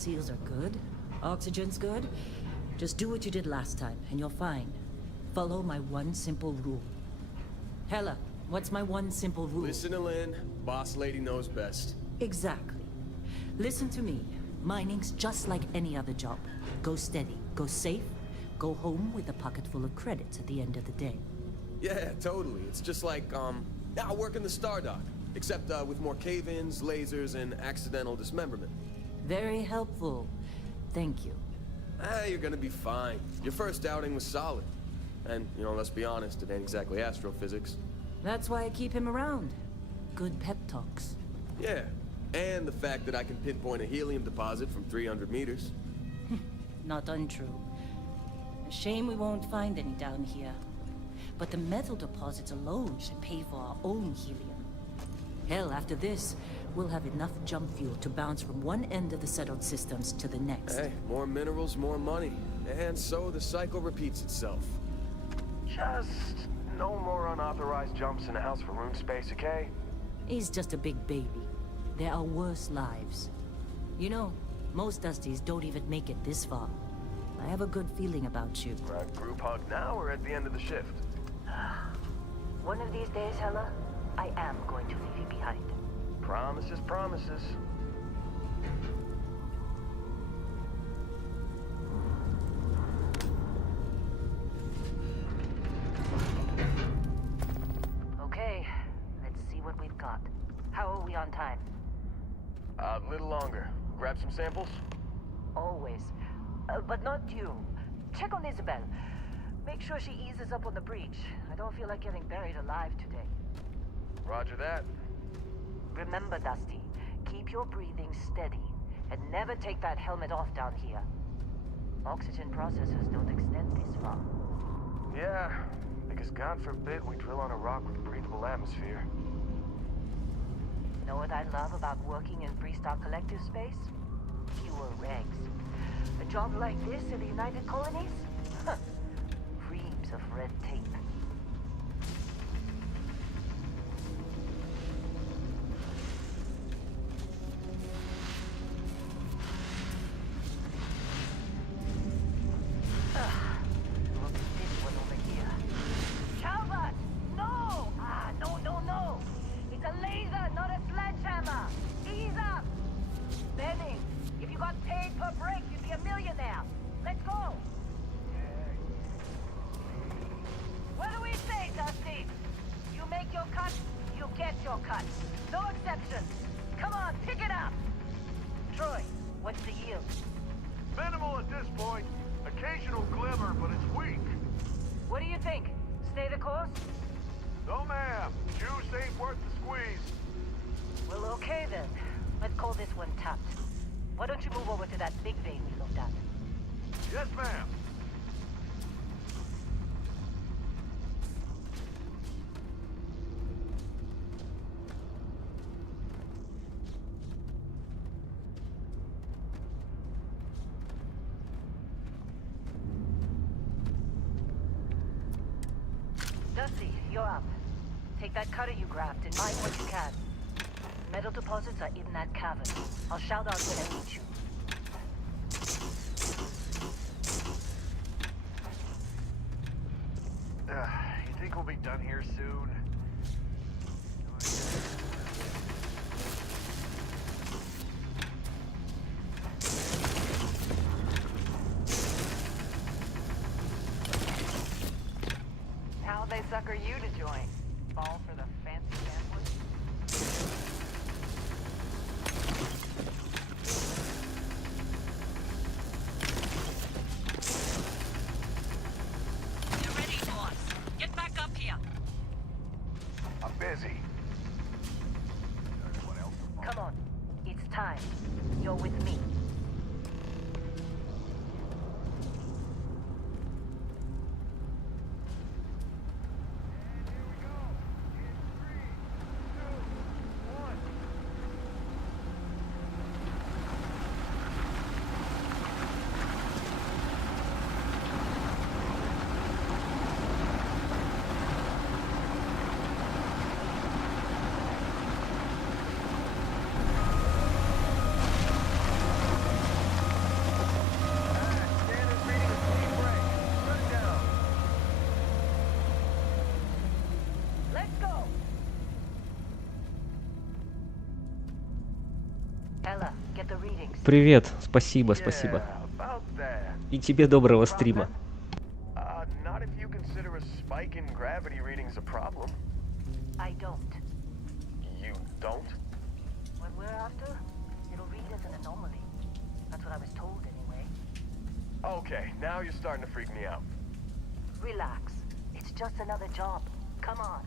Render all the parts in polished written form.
seals are good. Oxygen's good. Just do what you did last time, and you're fine. Follow my one simple rule. Hella, what's my one simple rule? Listen to Lynn. Boss lady knows best. Exactly. Listen to me. Mining's just like any other job. Go steady, go safe, go home with a pocket full of credits at the end of the day. Yeah, totally. It's just like, I work in the Star Dock. Except, with more cave-ins, lasers, and accidental dismemberment. Very helpful. Thank you. You're gonna be fine. Your first outing was solid. And, you know, let's be honest, it ain't exactly astrophysics. That's why I keep him around. Good pep talks. Yeah, and the fact that I can pinpoint a helium deposit from 300 meters. Not untrue. A shame we won't find any down here. But the metal deposits alone should pay for our own helium. Hell, after this, we'll have enough jump fuel to bounce from one end of the settled systems to the next. Hey, more minerals, more money. And so the cycle repeats itself. Just no more unauthorized jumps in the house for room space, okay? He's just a big baby. There are worse lives. You know, most Dusties don't even make it this far. I have a good feeling about you. Group hug now or at the end of the shift? One of these days, Hella, I am going to leave you behind. Promises, promises. Okay, let's see what we've got. How are we on time? A little longer. Grab some samples? Always. But not you. Check on Isabel. Make sure she eases up on the breach. I don't feel like getting buried alive today. Roger that. Remember, Dusty, keep your breathing steady, and never take that helmet off down here. Oxygen processors don't extend this far. Yeah, because God forbid we drill on a rock with breathable atmosphere. Know what I love about working in Freestar Collective space? Fewer regs. A job like this in the United Colonies? Huh. Reams of red tape. Look at this one over here. Calvert! No! No. It's a laser, not a sledgehammer. Ease up! Benning, if you got paid per break, you'd be a millionaire. Let's go! What do we say, Dusty? You make your cut, you get your cut. No exceptions. Come on, pick it up! Troy, what's the yield? Minimal at this point. Occasional glimmer, but it's weak. What do you think? Stay the course? No, ma'am. Juice ain't worth the squeeze. Well, okay then. Let's call this one tapped. Why don't you move over to that big vein we looked at? Yes, ma'am. Dusty, you're up. Take that cutter you grabbed and mine what you can. Metal deposits are in that cavern. I'll shout out when I meet you. You think we'll be done here soon? How'd they sucker you to join? Fall for the fancy sandwich? You're ready, boss. Get back up here. I'm busy. Come on. It's time. You're with me. the readings? Привет, спасибо, спасибо. Yeah, about that. И тебе доброго стрима. Not if you consider a spike in gravity readings a problem. I don't. You don't? What we're after, it'll read as an anomaly. That's what I was told anyway. Okay, now you're starting to freak me out. Relax. It's just another job. Come on.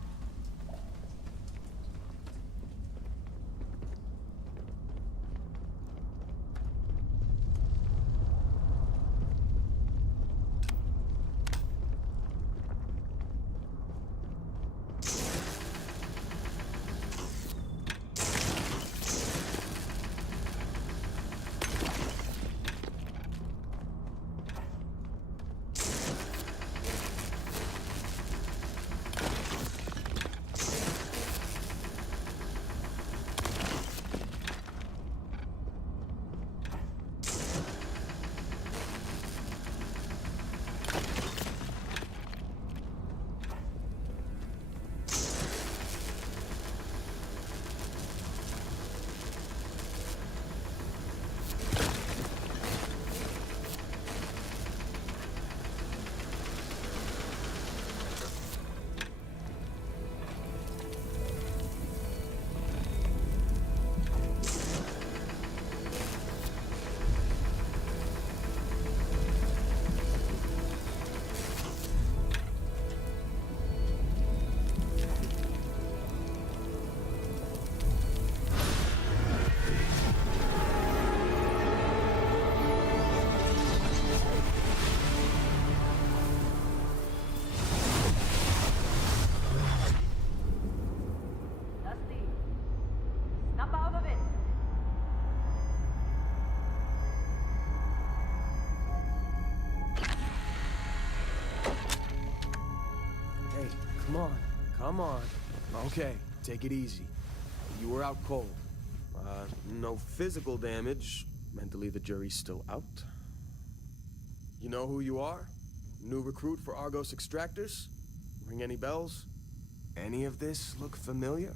Dusty, snap out of it. Hey, come on. Come on. Okay, take it easy. You were out cold. No physical damage. Mentally, the jury's still out. You know who you are? New recruit for Argos Extractors? Ring any bells? Any of this look familiar?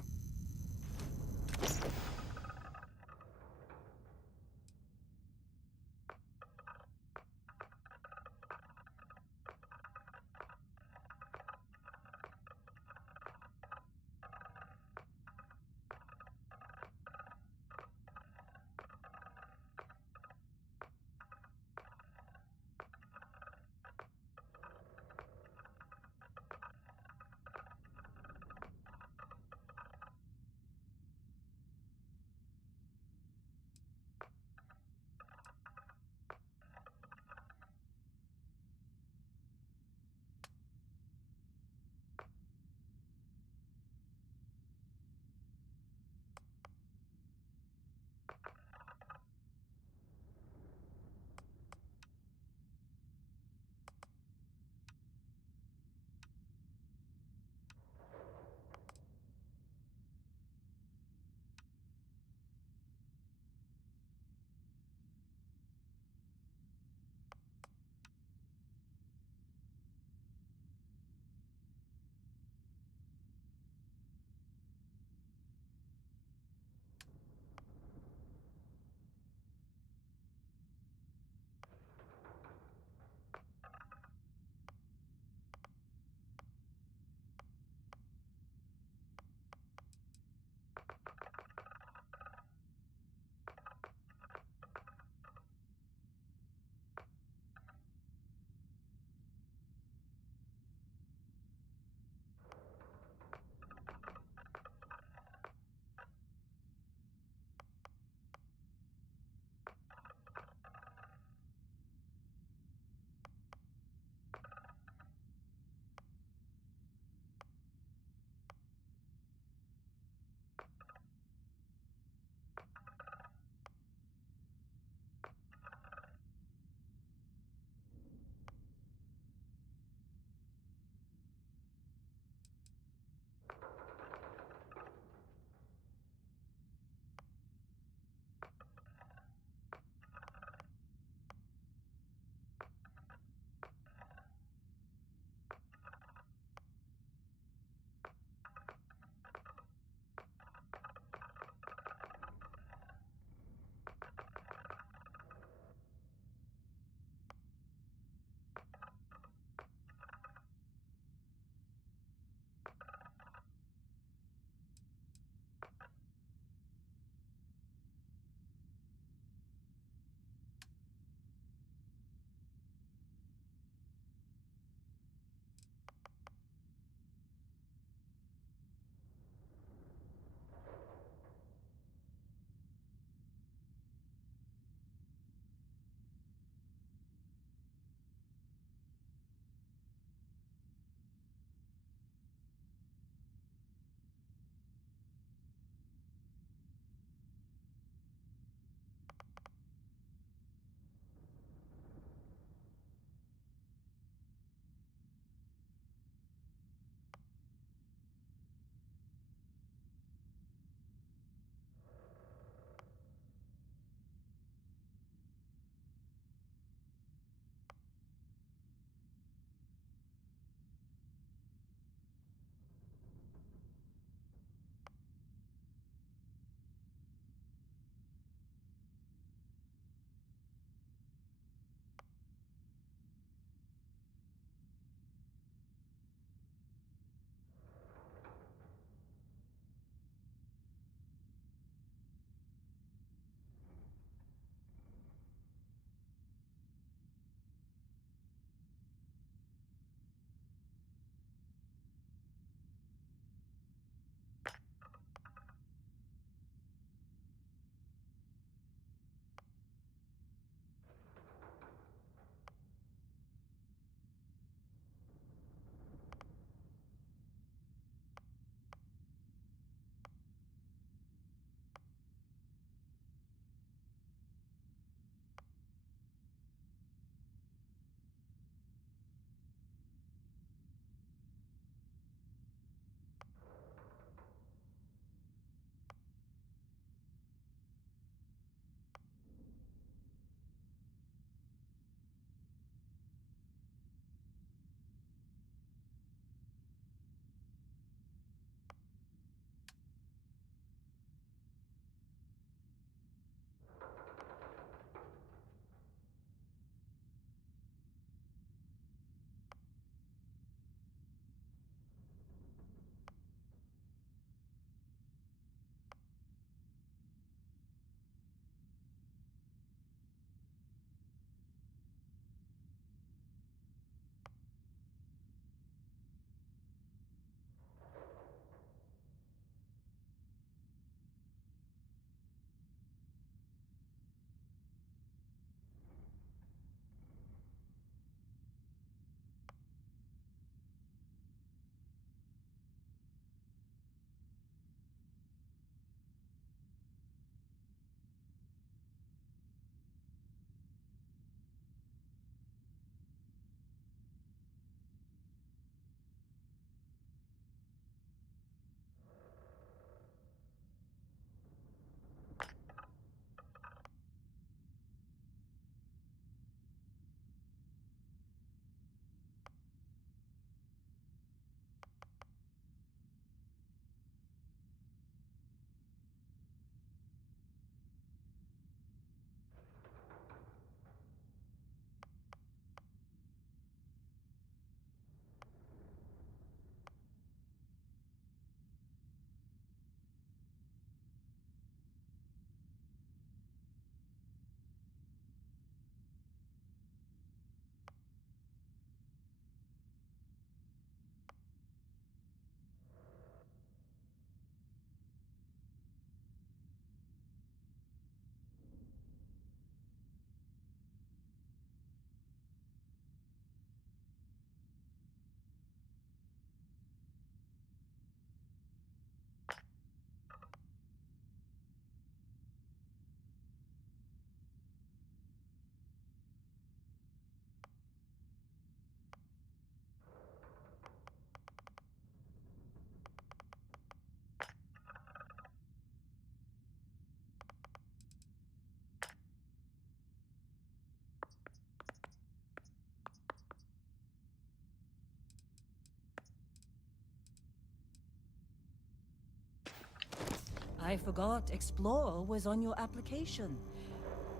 I forgot Explorer was on your application.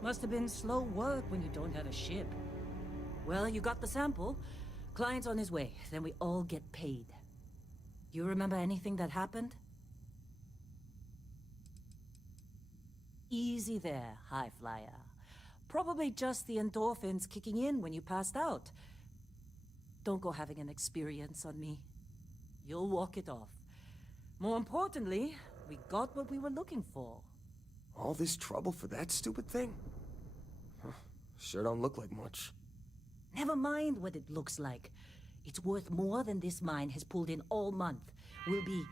Must have been slow work when you don't have a ship. Well, you got the sample. Client's on his way, then we all get paid. You remember anything that happened? Easy there, High Flyer. Probably just the endorphins kicking in when you passed out. Don't go having an experience on me. You'll walk it off. More importantly, we got what we were looking for. All this trouble for that stupid thing? Huh, sure don't look like much. Never mind what it looks like. It's worth more than this mine has pulled in all month. Will be...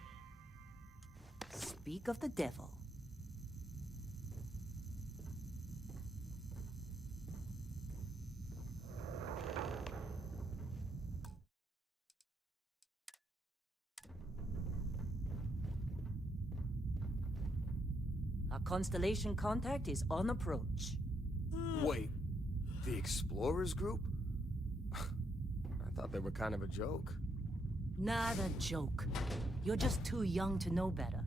Speak of the devil. Our constellation contact is on approach. Wait, the Explorers group? I thought they were kind of a joke. Not a joke. You're just too young to know better.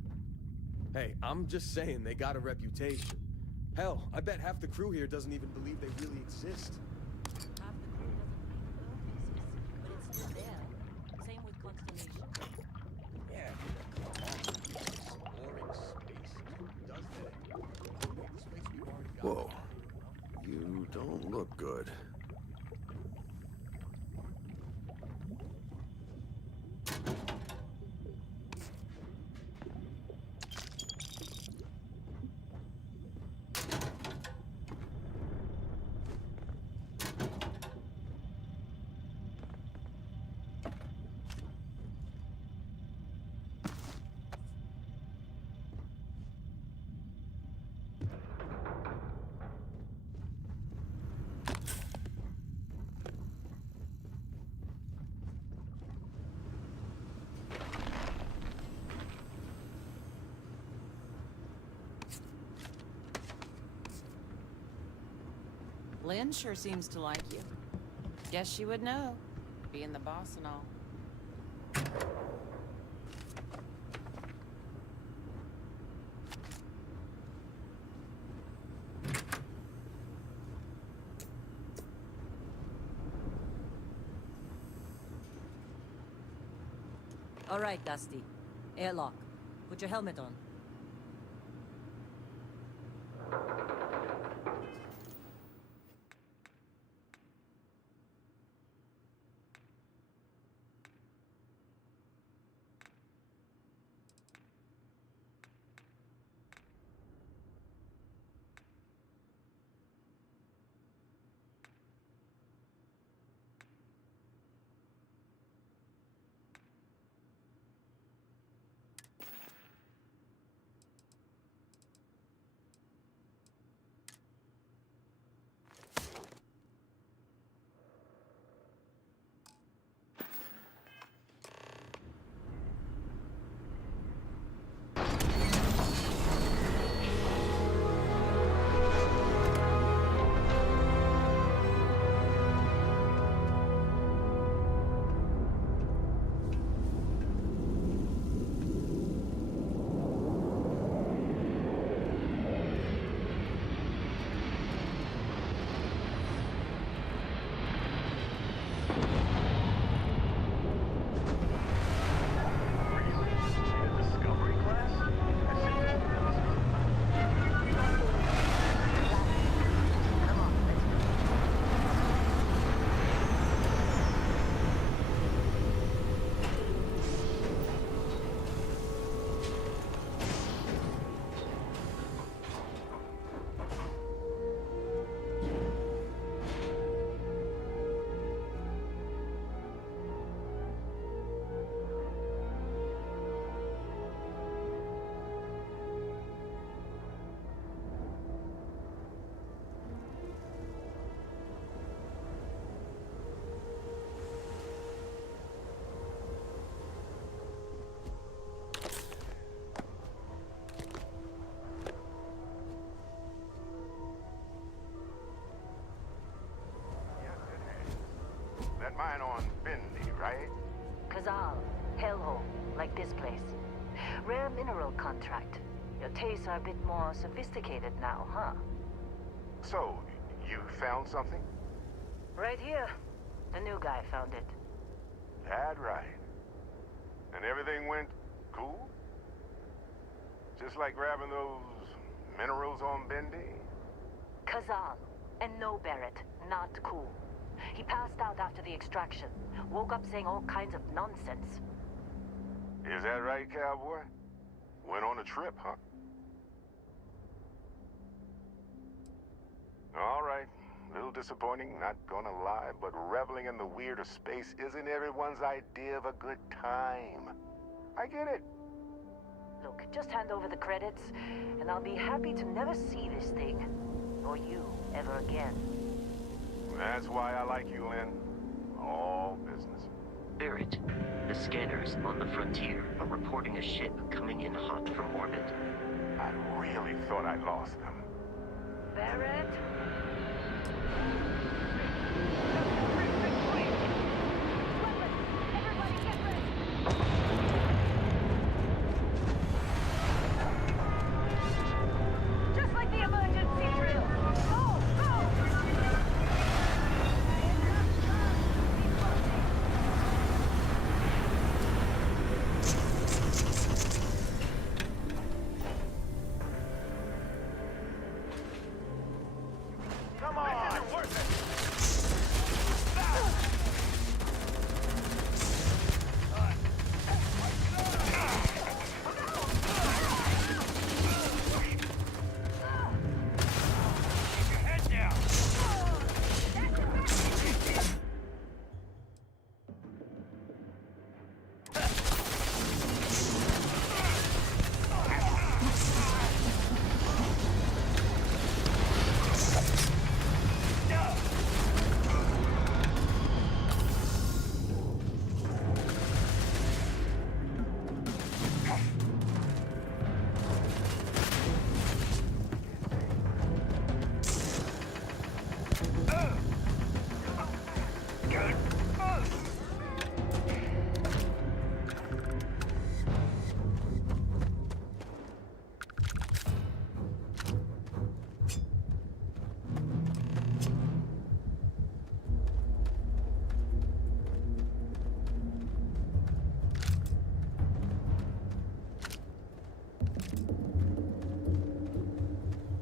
Hey, I'm just saying they got a reputation. Hell, I bet half the crew here doesn't even believe they really exist. Half the crew doesn't believe Earth exists, but it's still there. Same with Constellation. Yeah, come on. Exploring space. Who does that? The space we've already got. Whoa. You don't look good. Lynn sure seems to like you. Guess she would know, being the boss and all. All right, Dusty. Airlock. Put your helmet on. That mine on Bendy, right? Kazal, hellhole, like this place. Rare mineral contract. Your tastes are a bit more sophisticated now, huh? So, you found something? Right here. The new guy found it. That right. And everything went cool? Just like grabbing those minerals on Bendy? Kazal. And no Barrett. Not cool. He passed out after the extraction. Woke up saying all kinds of nonsense. Is that right, cowboy? Went on a trip, huh? All right. A little disappointing, not gonna lie, but reveling in the weird of space isn't everyone's idea of a good time. I get it. Look, just hand over the credits, and I'll be happy to never see this thing, or you, ever again. That's why I like you, Lynn. All business. Barrett, the scanners on the frontier are reporting a ship coming in hot from orbit. I really thought I lost them. Barrett? Everybody get ready! Just like the emergency drill! Go! Go! Come on! This isn't worth it! Keep your head down!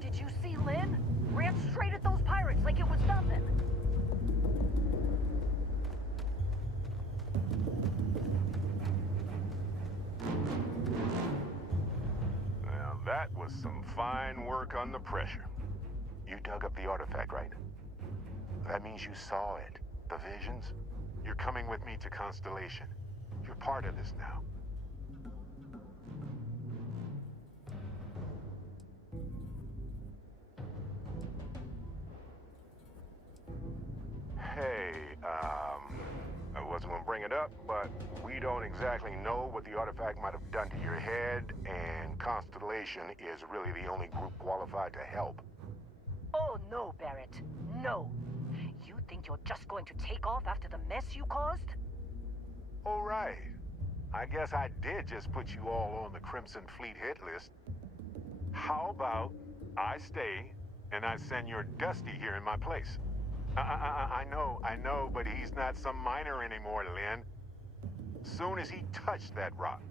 Did you see Lynn? Ran straight at those pirates like it was nothing. Well, that was some fine work under pressure. You dug up the artifact, right? That means you saw it. The visions? You're coming with me to Constellation. You're part of this now. Hey, I wasn't gonna bring it up, but we don't exactly know what the artifact might have done to your head, and Constellation is really the only group qualified to help. Oh, no, Barrett. No. You think you're just going to take off after the mess you caused? Oh, right. I guess I did just put you all on the Crimson Fleet hit list. How about I stay and I send your Dusty here in my place? I know, but he's not some miner anymore, Lynn. Soon as he touched that rock,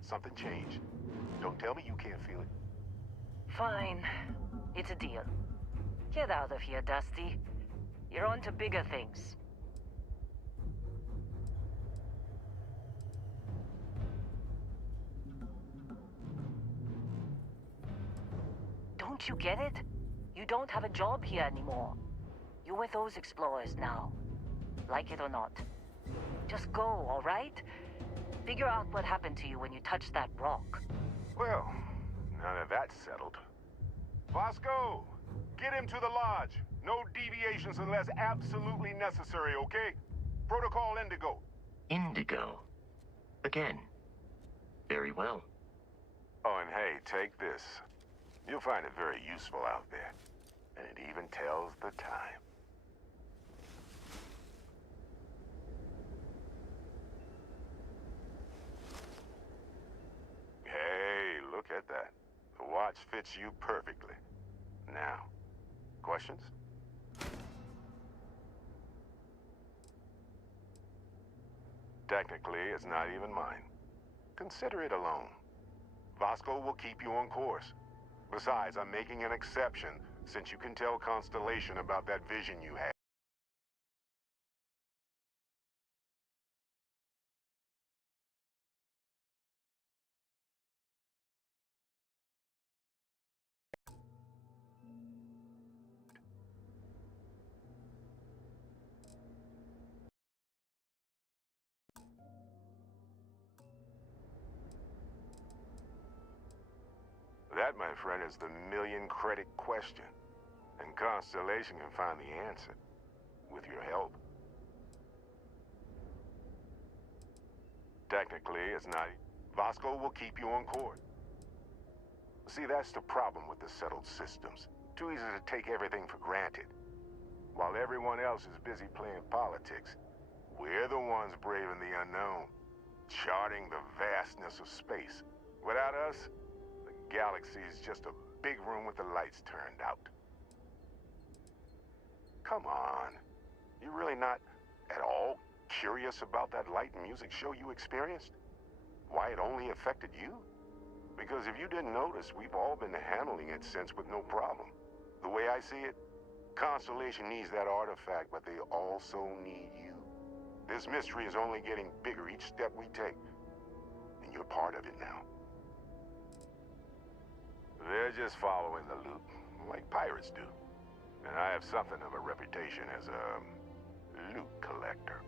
something changed. Don't tell me you can't feel it. Fine. It's a deal. Get out of here, Dusty. You're on to bigger things. Don't you get it? You don't have a job here anymore. You're with those explorers now. Like it or not. Just go, all right? Figure out what happened to you when you touched that rock. Well, now that that's settled. Vasco, get him to the lodge. No deviations unless absolutely necessary, okay? Protocol Indigo. Indigo. Again. Very well. Oh, and hey, take this. You'll find it very useful out there. And it even tells the time. Hey, look at that. The fits you perfectly. Now, questions? Technically, it's not even mine. Consider it a loan. Vasco will keep you on course. Besides, I'm making an exception since you can tell Constellation about that vision you had. That, my friend, is the million-credit question. And Constellation can find the answer. With your help. Technically, it's not... Vasco will keep you on course. See, that's the problem with the settled systems. Too easy to take everything for granted. While everyone else is busy playing politics, we're the ones braving the unknown. Charting the vastness of space. Without us, the galaxy is just a big room with the lights turned out. Come on. You really not at all curious about that light and music show you experienced? Why it only affected you? Because if you didn't notice, we've all been handling it since with no problem. The way I see it, Constellation needs that artifact, but they also need you. This mystery is only getting bigger each step we take. And you're part of it now. They're just following the loot, like pirates do. And I have something of a reputation as a loot collector.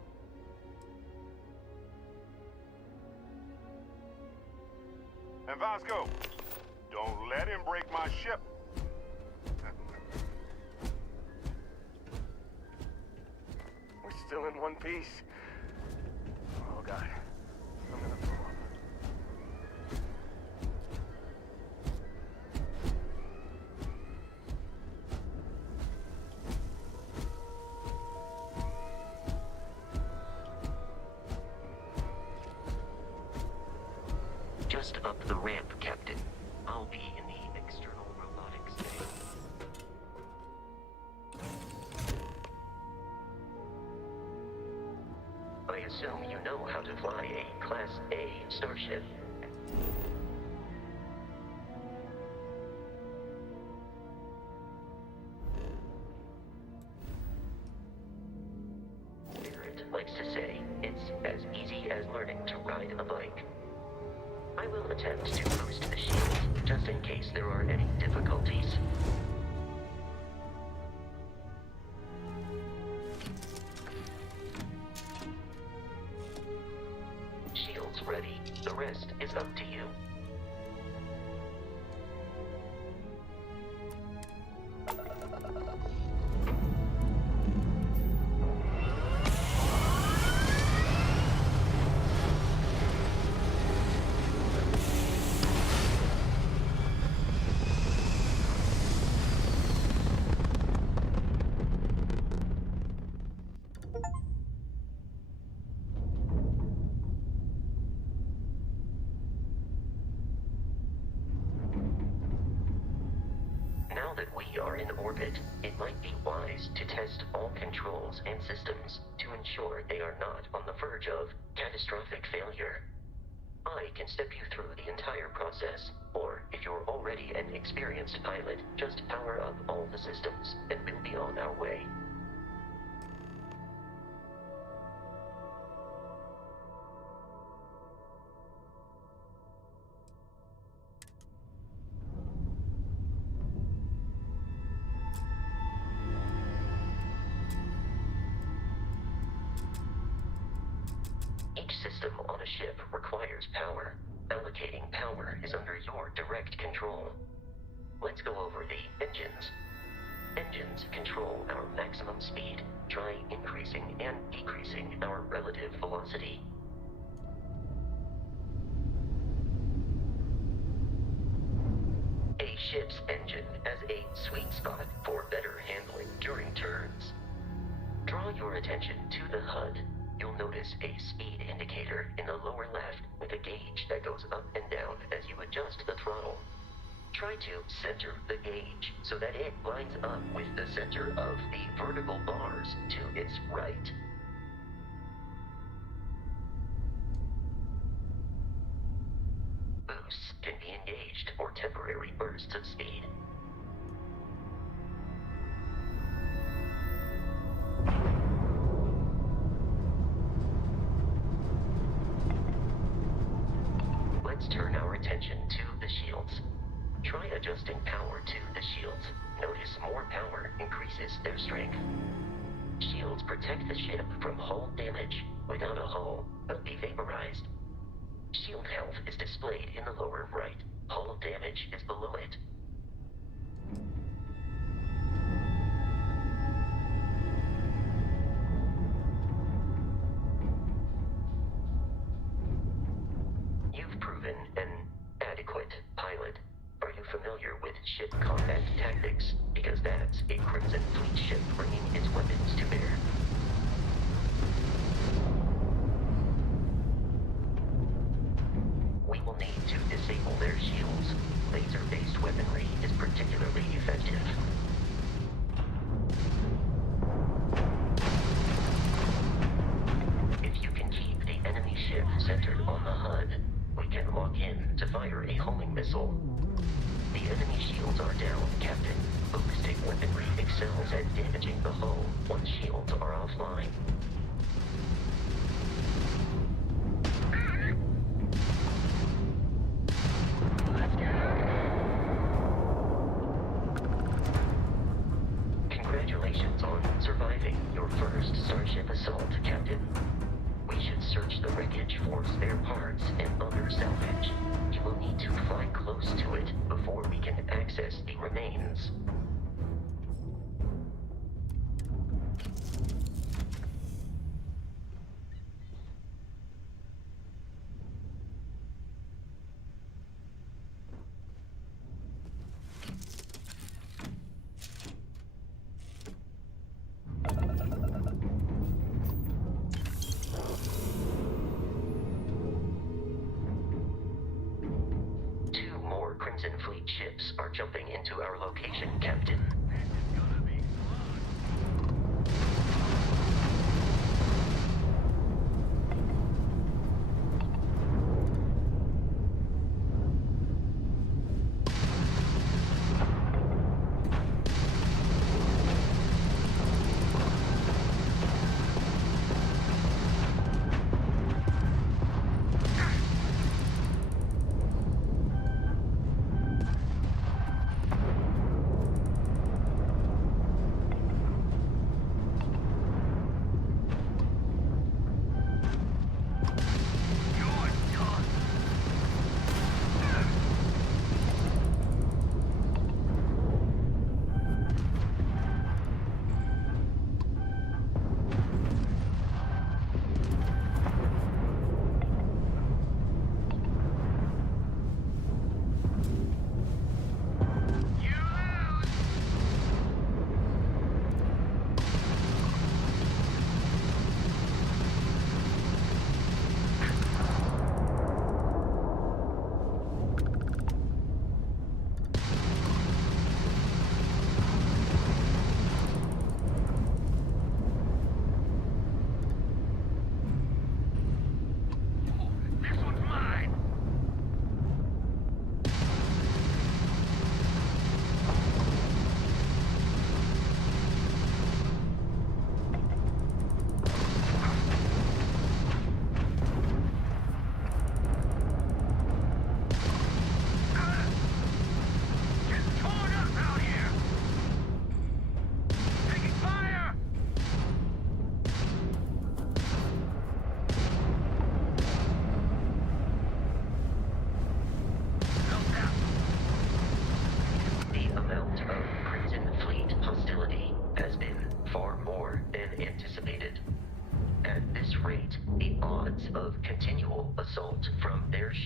And Vasco, don't let him break my ship. We're still in one piece. Oh, God. I'm gonna throw up. Just up the ramp, Captain. I'll be in the external robotics bay. I assume you know how to fly a Class A starship. Spirit likes to say it's as easy as learning to ride a bike. I will attempt to boost the shield, just in case there are any difficulties. Shield's ready. The rest is up to you. Now that we are in orbit, it might be wise to test all controls and systems to ensure they are not on the verge of catastrophic failure. I can step you through the entire process, or if you're already an experienced pilot, just power up all the systems, and we'll be on our way. Each system on a ship requires power. Allocating power is under your direct control. Let's go over the engines. Engines control our maximum speed. Try increasing and decreasing our relative velocity. A ship's engine has a sweet spot for better handling during turns. Draw your attention to the HUD. You'll notice a speed indicator in the lower left with a gauge that goes up and down as you adjust the throttle. Try to center the gauge so that it lines up with the center of the vertical bars to its right. Boosts can be engaged for temporary bursts of speed. Let's turn our attention to the shields. Try adjusting power to the shields. Notice more power increases their strength. Shields protect the ship from hull damage. Without a hull, they'll be vaporized. Shield health is displayed in the lower right. Hull damage is below it. You've proven an adequate pilot. Are you familiar with ship combat tactics? Because that's a Crimson Fleet ship bringing its weapons to bear. We will need to disable their shields. Laser-based weaponry is particularly effective. If you can keep the enemy ship centered on the HUD, we can lock in to fire a homing missile. The enemy shields are down, Captain. Ballistic weaponry excels at damaging the hull once shields are offline. Congratulations on surviving your first Starship assault, Captain. We should search the wreckage for spare parts and other salvage. You will need to fly close to it before we can access the remains. Crimson Fleet ships are jumping into our location, Captain.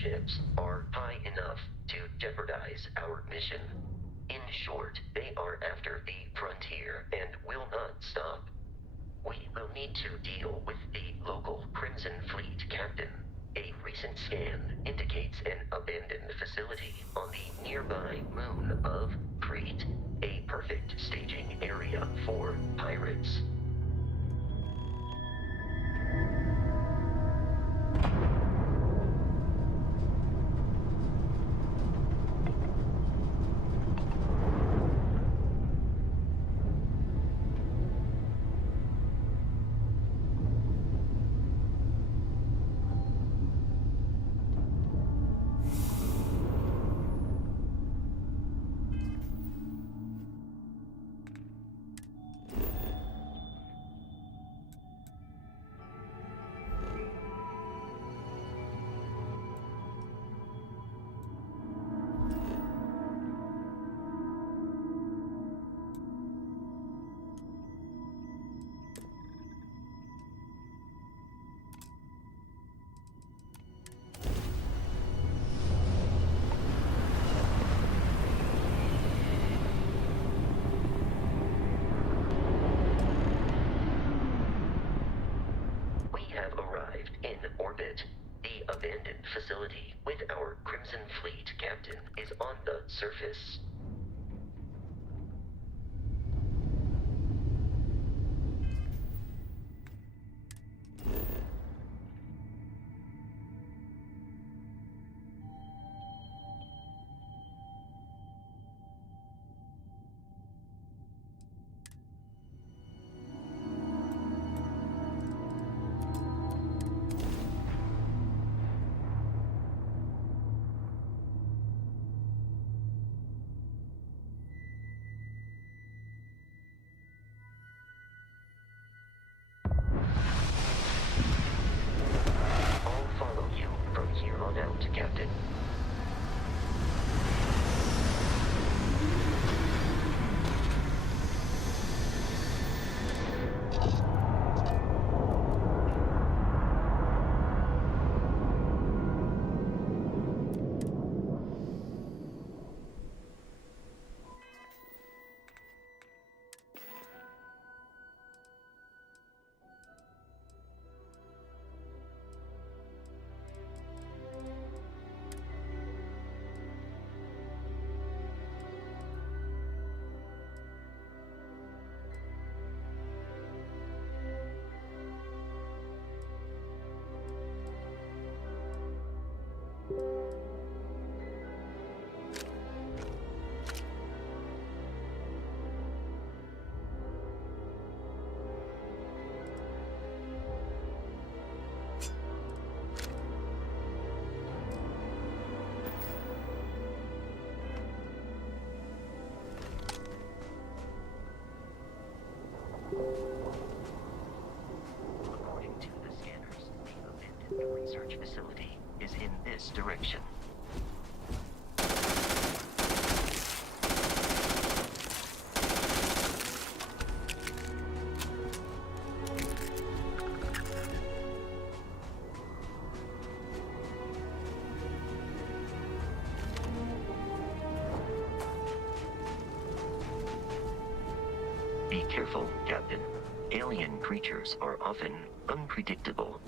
ships are high enough to jeopardize our mission. In short, they are after the frontier and will not stop. We will need to deal with the local Crimson Fleet captain. A recent scan indicates an abandoned facility on the nearby moon of Crete, a perfect staging area for pirates. In orbit, the abandoned facility with our Crimson Fleet captain is on the surface. Captain. According to the scanners, the abandoned research facility is in this direction. Be careful, Captain. Alien creatures are often unpredictable.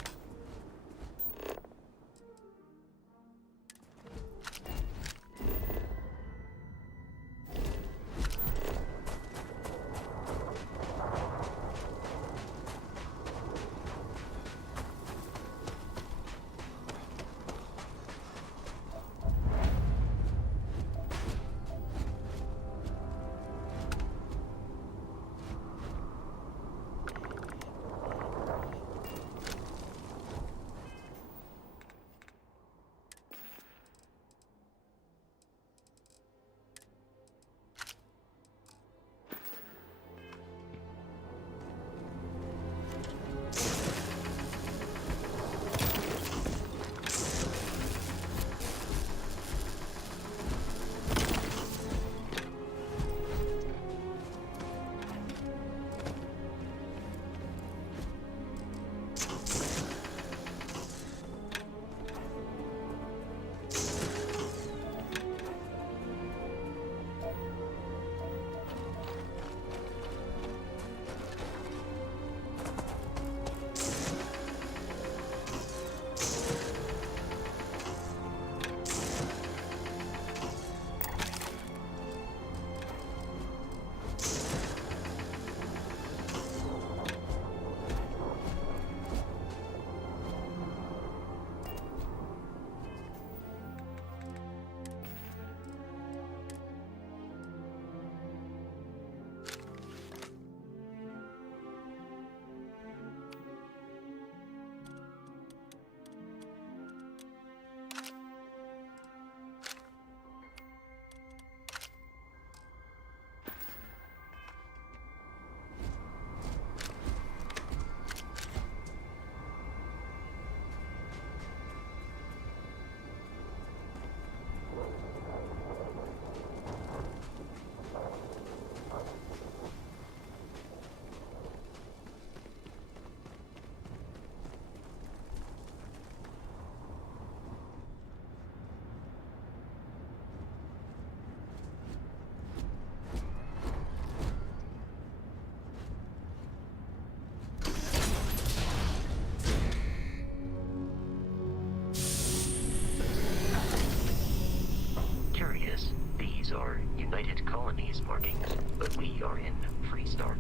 collected colonies markings, but we are in Free Stark.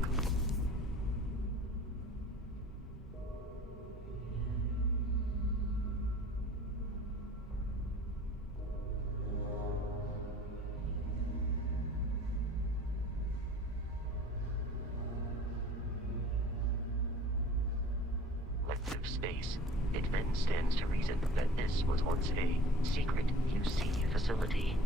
Collective space. It then stands to reason that this was once a secret UC facility.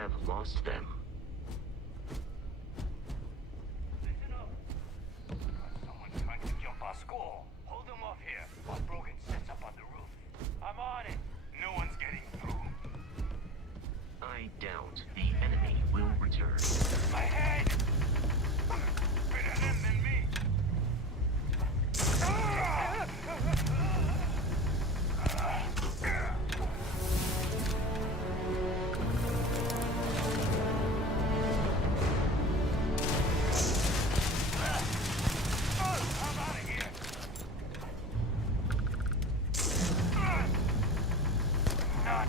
have lost them. Listen up. Someone's trying to jump our school. Hold them off here while Brogan sets up on the roof. I'm on it. No one's getting through. I doubt the enemy will return. My head! Better them than me. I'm out of here. Not.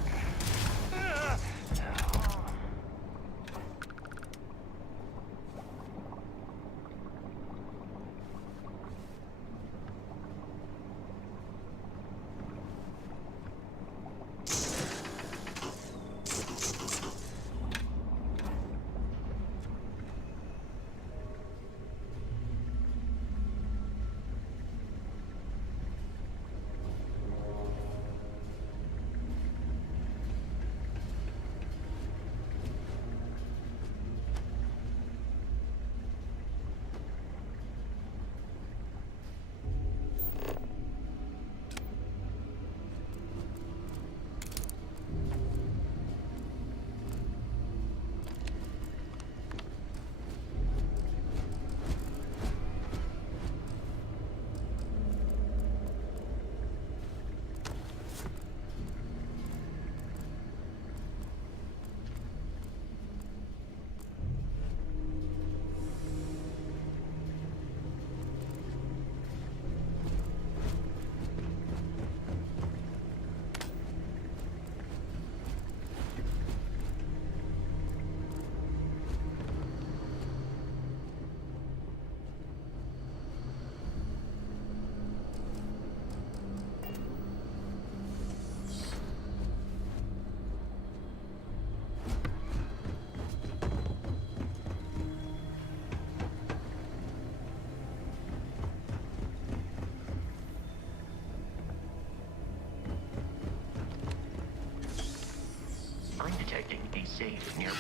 I'm detecting a safe nearby.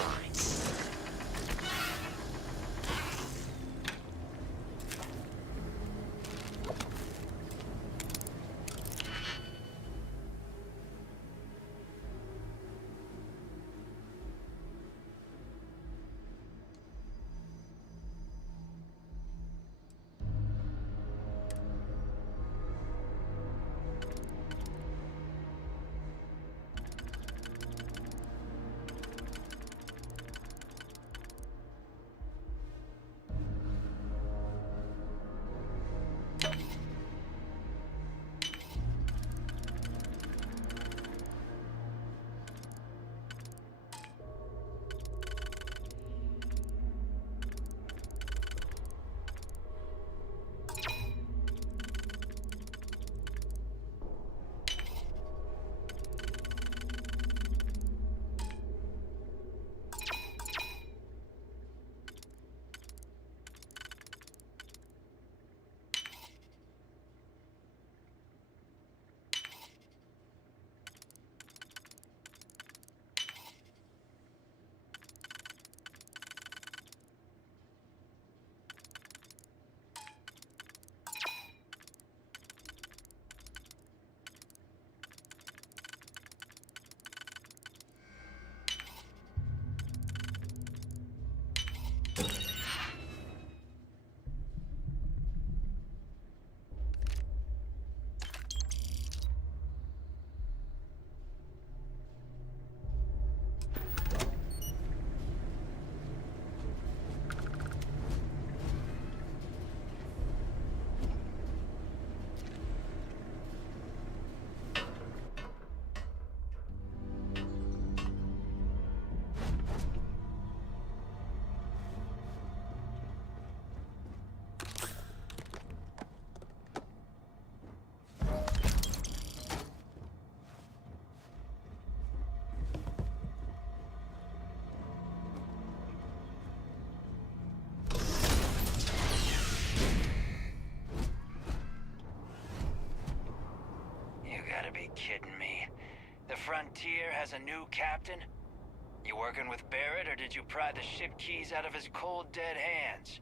Be kidding me. The Frontier has a new captain? You working with Barrett, or did you pry the ship keys out of his cold, dead hands?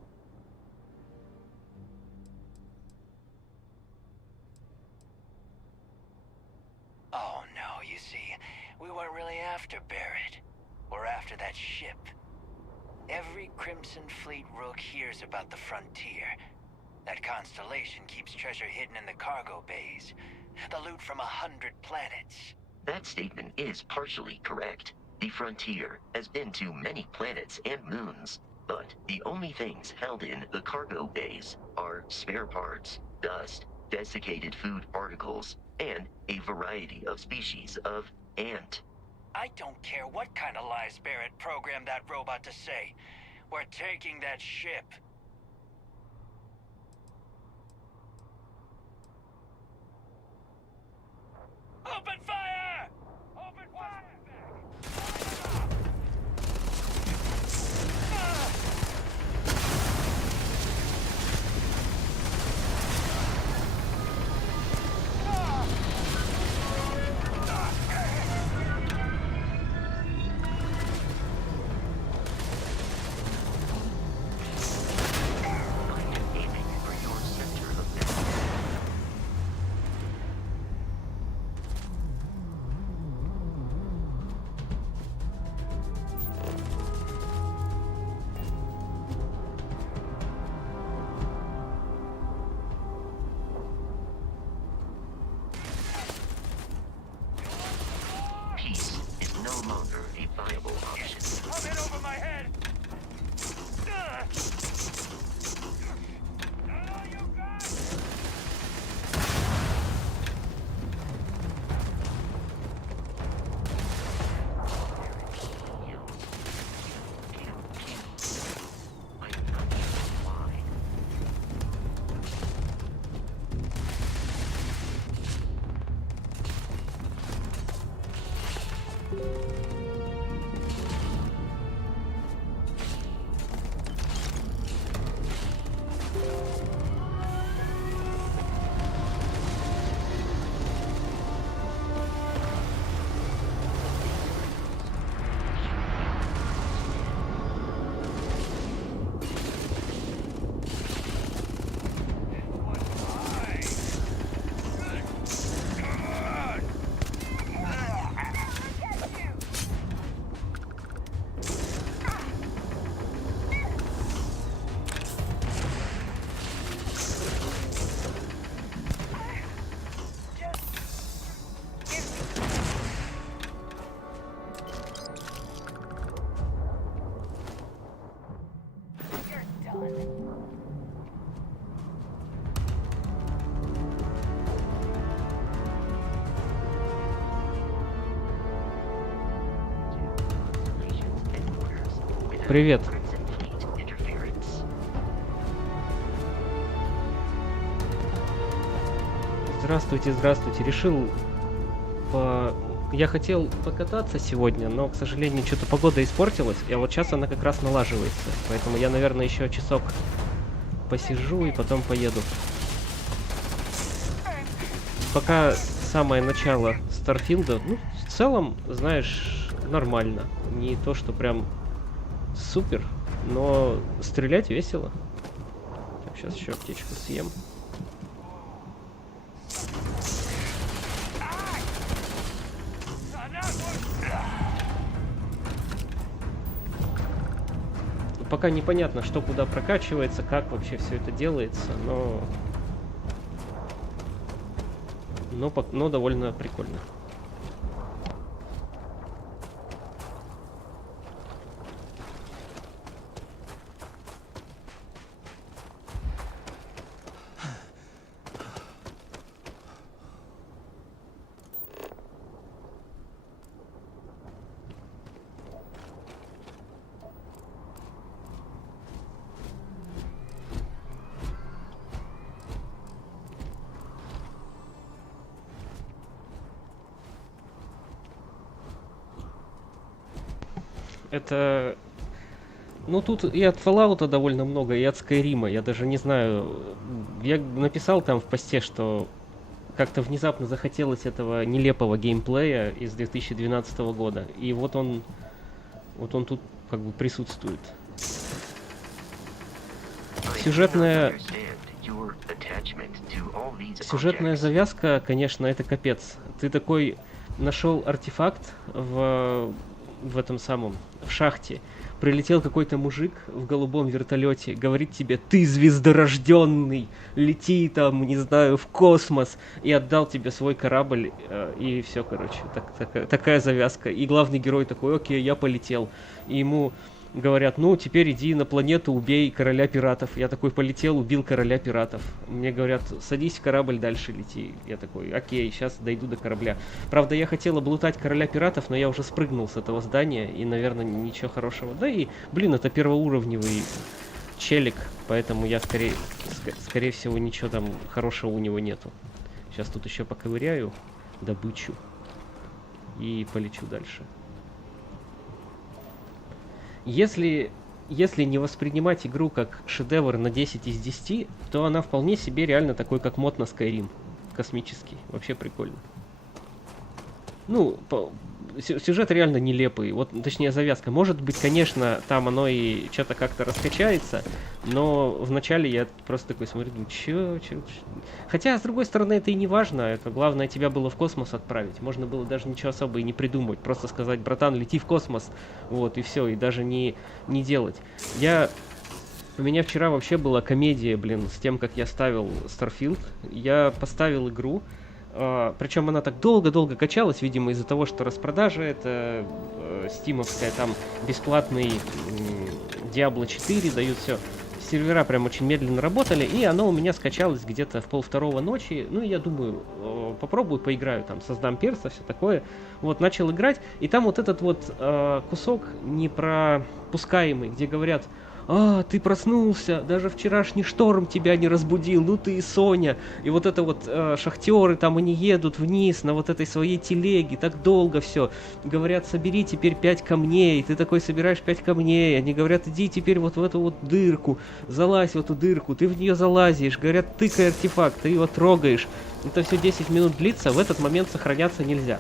Oh no, you see, we weren't really after Barrett. We're after that ship. Every Crimson Fleet rook hears about the frontier. That constellation keeps treasure hidden in the cargo bays. The loot from 100 planets. That statement is partially correct. The frontier has been to many planets and moons, but the only things held in the cargo bays are spare parts, dust, desiccated food particles, and a variety of species of ant. I don't care what kind of lies Barrett programmed that robot to say. We're taking that ship. Open fire! Open fire! Привет. Здравствуйте, здравствуйте. Я хотел покататься сегодня, но, к сожалению, что-то погода испортилась, и вот сейчас она как раз налаживается. Поэтому я, наверное, еще часок посижу и потом поеду. Пока самое начало Старфилда, ну, в целом, знаешь, нормально. Не то, что прям супер, но стрелять весело. Так, сейчас еще аптечку съем. Пока непонятно, что куда прокачивается, как вообще все это делается, но довольно прикольно. Это... Ну, тут и от Fallout довольно много, и от Skyrim. Я даже не знаю... Я написал там в посте, что как-то внезапно захотелось этого нелепого геймплея из 2012 года. И вот он Вот он тут как бы присутствует. Сюжетная завязка, конечно, это капец. Ты такой нашел артефакт в этом самом, в шахте. Прилетел какой-то мужик в голубом вертолете, говорит тебе: ты звездорожденный, лети там, не знаю, в космос, и отдал тебе свой корабль, и все, короче, такая завязка. И главный герой такой: окей, я полетел. И ему говорят: ну, теперь иди на планету, убей короля пиратов. Я такой полетел, убил короля пиратов. Мне говорят: садись в корабль, дальше лети. Я такой: окей, сейчас дойду до корабля. Правда, я хотел облутать короля пиратов, но я уже спрыгнул с этого здания, и, наверное, ничего хорошего. Да и, блин, это первоуровневый челик, поэтому я, скорее всего, ничего там хорошего у него нету. Сейчас тут еще поковыряю, добычу и полечу дальше. Если не воспринимать игру как шедевр на 10 из 10, то она вполне себе реально такой, как мод на Skyrim. Космический. Вообще прикольно. Ну, сюжет реально нелепый. Вот, точнее, завязка. Может быть, конечно, там оно и что-то как-то раскачается, но вначале я просто такой смотрю, думаю, чё? Хотя, с другой стороны, это и не важно. Это главное тебя было в космос отправить. Можно было даже ничего особо и не придумать. Просто сказать: братан, лети в космос. Вот, и все. И даже не делать. У меня вчера вообще была комедия, блин, с тем, как я ставил Starfield. Я поставил игру. Причем она так долго-долго качалась, видимо, из-за того, что распродажа это стимовская, там бесплатный Diablo 4 дают, все. Сервера прям очень медленно работали, и оно у меня скачалось где-то в 1:30 ночи. Ну, я думаю, попробую, поиграю, там, создам перса, все такое. Вот, начал играть, и там вот этот вот кусок непропускаемый, где говорят: ты проснулся, даже вчерашний шторм тебя не разбудил, ну ты и Соня. И вот это вот шахтеры, там они едут вниз на вот этой своей телеге, так долго все. Говорят: собери теперь 5 камней. Ты такой собираешь 5 камней. Они говорят: иди теперь вот в эту вот дырку, залазь в эту дырку, ты в нее залазишь. Говорят: тыкай артефакт, ты его трогаешь. Это все 10 минут длится, в этот момент сохраняться нельзя.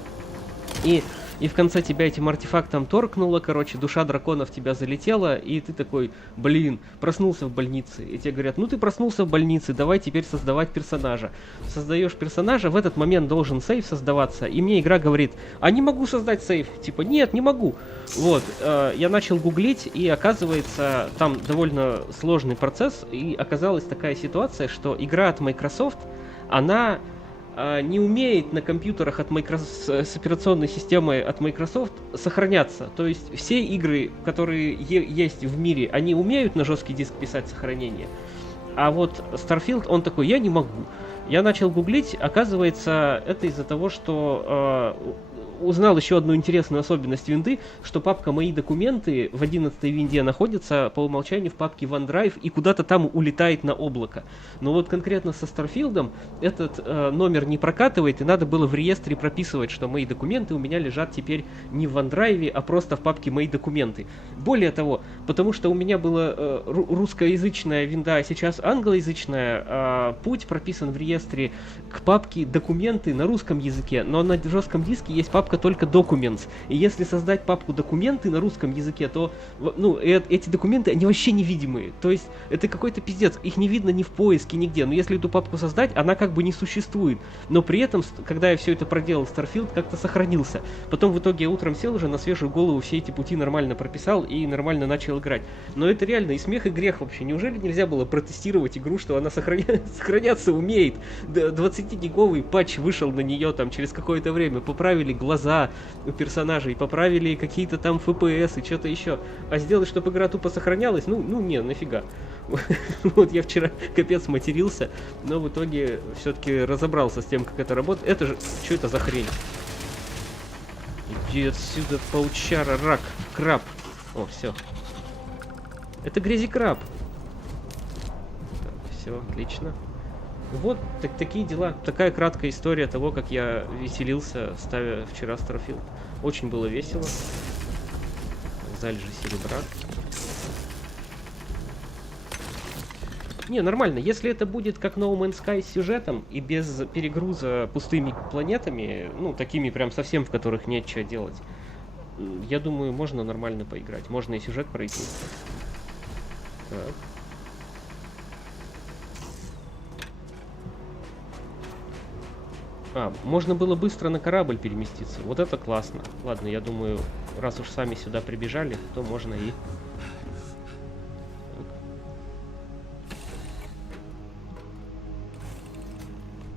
И в конце тебя этим артефактом торкнуло, короче, душа дракона в тебя залетела, и ты такой: блин, проснулся в больнице. И тебе говорят: ну ты проснулся в больнице, давай теперь создавать персонажа. Создаешь персонажа, в этот момент должен сейв создаваться, и мне игра говорит: а не могу создать сейв. Типа, нет, не могу. Вот, я начал гуглить, и оказывается, там довольно сложный процесс, и оказалась такая ситуация, что игра от Microsoft, она не умеет на компьютерах от с операционной системой от Microsoft сохраняться. То есть все игры, которые есть в мире, они умеют на жесткий диск писать сохранение. А вот Starfield, он такой: я не могу. Я начал гуглить, оказывается, это из-за того, что узнал еще одну интересную особенность винды, что папка «Мои документы» в 11-й винде находится по умолчанию в папке OneDrive и куда-то там улетает на облако. Но вот конкретно со Starfield'ом этот номер не прокатывает, и надо было в реестре прописывать, что мои документы у меня лежат теперь не в OneDrive, а просто в папке «Мои документы». Более того, потому что у меня была русскоязычная винда, а сейчас англоязычная, путь прописан в реестре к папке «Документы» на русском языке, но на жестком диске есть папка только Documents. И если создать папку «Документы» на русском языке, то эти документы, они вообще невидимые. То есть это какой-то пиздец. Их не видно ни в поиске, нигде. Но если эту папку создать, она как бы не существует. Но при этом, когда я все это проделал, Starfield как-то сохранился. Потом в итоге я утром сел уже на свежую голову, все эти пути нормально прописал и нормально начал играть. Но это реально и смех, и грех вообще. Неужели нельзя было протестировать игру, что она сохраняться умеет? 20-гиговый патч вышел на нее там через какое-то время, поправили глаза у персонажей, поправили какие-то там FPS и что-то еще. А сделать, чтобы игра тупо сохранялась, не, нафига. Вот я вчера капец матерился, но в итоге все-таки разобрался с тем, как это работает. Это же, что это за хрень? Иди отсюда, паучара, рак, краб. О, все. Это грязи-краб. Все, отлично. Вот такие дела. Такая краткая история того, как я веселился, ставя вчера Starfield. Очень было весело. Залежи серебра. Не, нормально. Если это будет как No Man's Sky с сюжетом и без перегруза пустыми планетами, такими прям совсем, в которых нечего делать, я думаю, можно нормально поиграть. Можно и сюжет пройти. Так. Можно было быстро на корабль переместиться. Вот это классно. Ладно, я думаю, раз уж сами сюда прибежали, то можно и...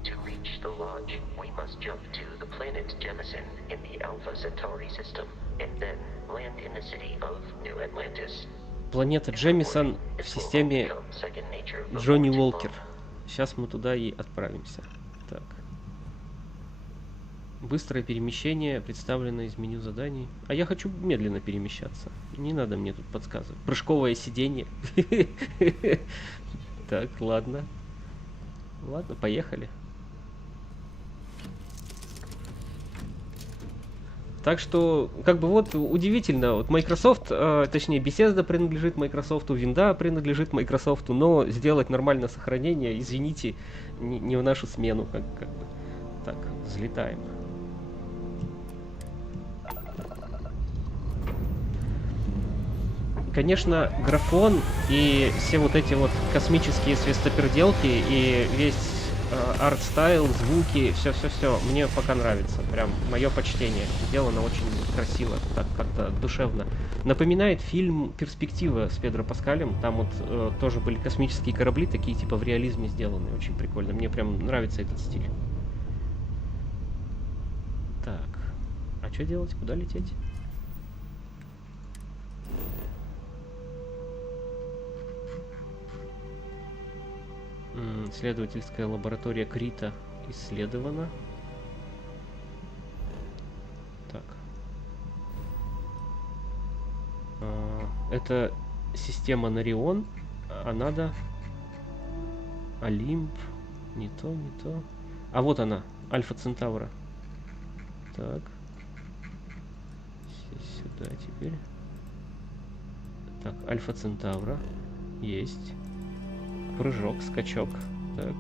To reach the lodge, we must jump to the planet Jemison in the Alpha Centauri system, and then land in the city of New Atlantis. Планета Джемисон в системе Джонни Уолкер. Сейчас мы туда и отправимся. Так. Быстрое перемещение, представлено из меню заданий. А я хочу медленно перемещаться. Не надо мне тут подсказывать. Прыжковое сиденье. Так, ладно. Ладно, поехали. Так что, как бы вот удивительно, вот Microsoft, точнее Bethesda принадлежит Microsoft, Винда принадлежит Microsoft, но сделать нормальное сохранение, извините, не в нашу смену, как бы. Так, взлетаем. Конечно, графон и все вот эти вот космические свистоперделки и весь арт-стайл, звуки, все-все-все, мне пока нравится. Прям мое почтение. Сделано очень красиво, так как-то душевно. Напоминает фильм «Перспектива» с Педро Паскалем. Там вот тоже были космические корабли, такие типа в реализме сделаны. Очень прикольно. Мне прям нравится этот стиль. Так, а что делать? Куда лететь? Исследовательская лаборатория Крита исследована. Так. Это система Нарион, а надо Олимп. Не то, не то. А вот она, Альфа Центавра. Так. Сюда теперь. Так, Альфа Центавра. Есть. Прыжок, скачок. Так.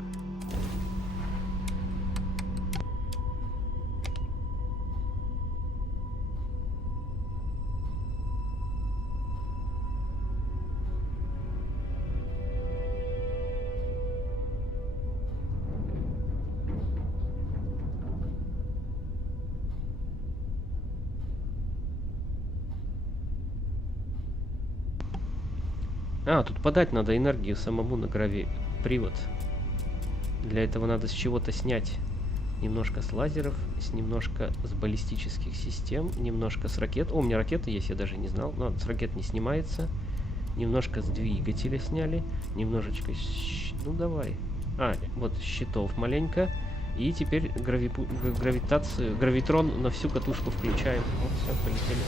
Тут подать надо энергию самому на гравипривод. Для этого надо с чего-то снять. Немножко с лазеров, немножко с баллистических систем, немножко с ракет. О, у меня ракеты есть, я даже не знал. Но с ракет не снимается. Немножко с двигателя сняли. Немножечко... Ну, давай. Вот щитов маленько. И теперь гравитацию, гравитрон на всю катушку включаем. Вот, все, полетели.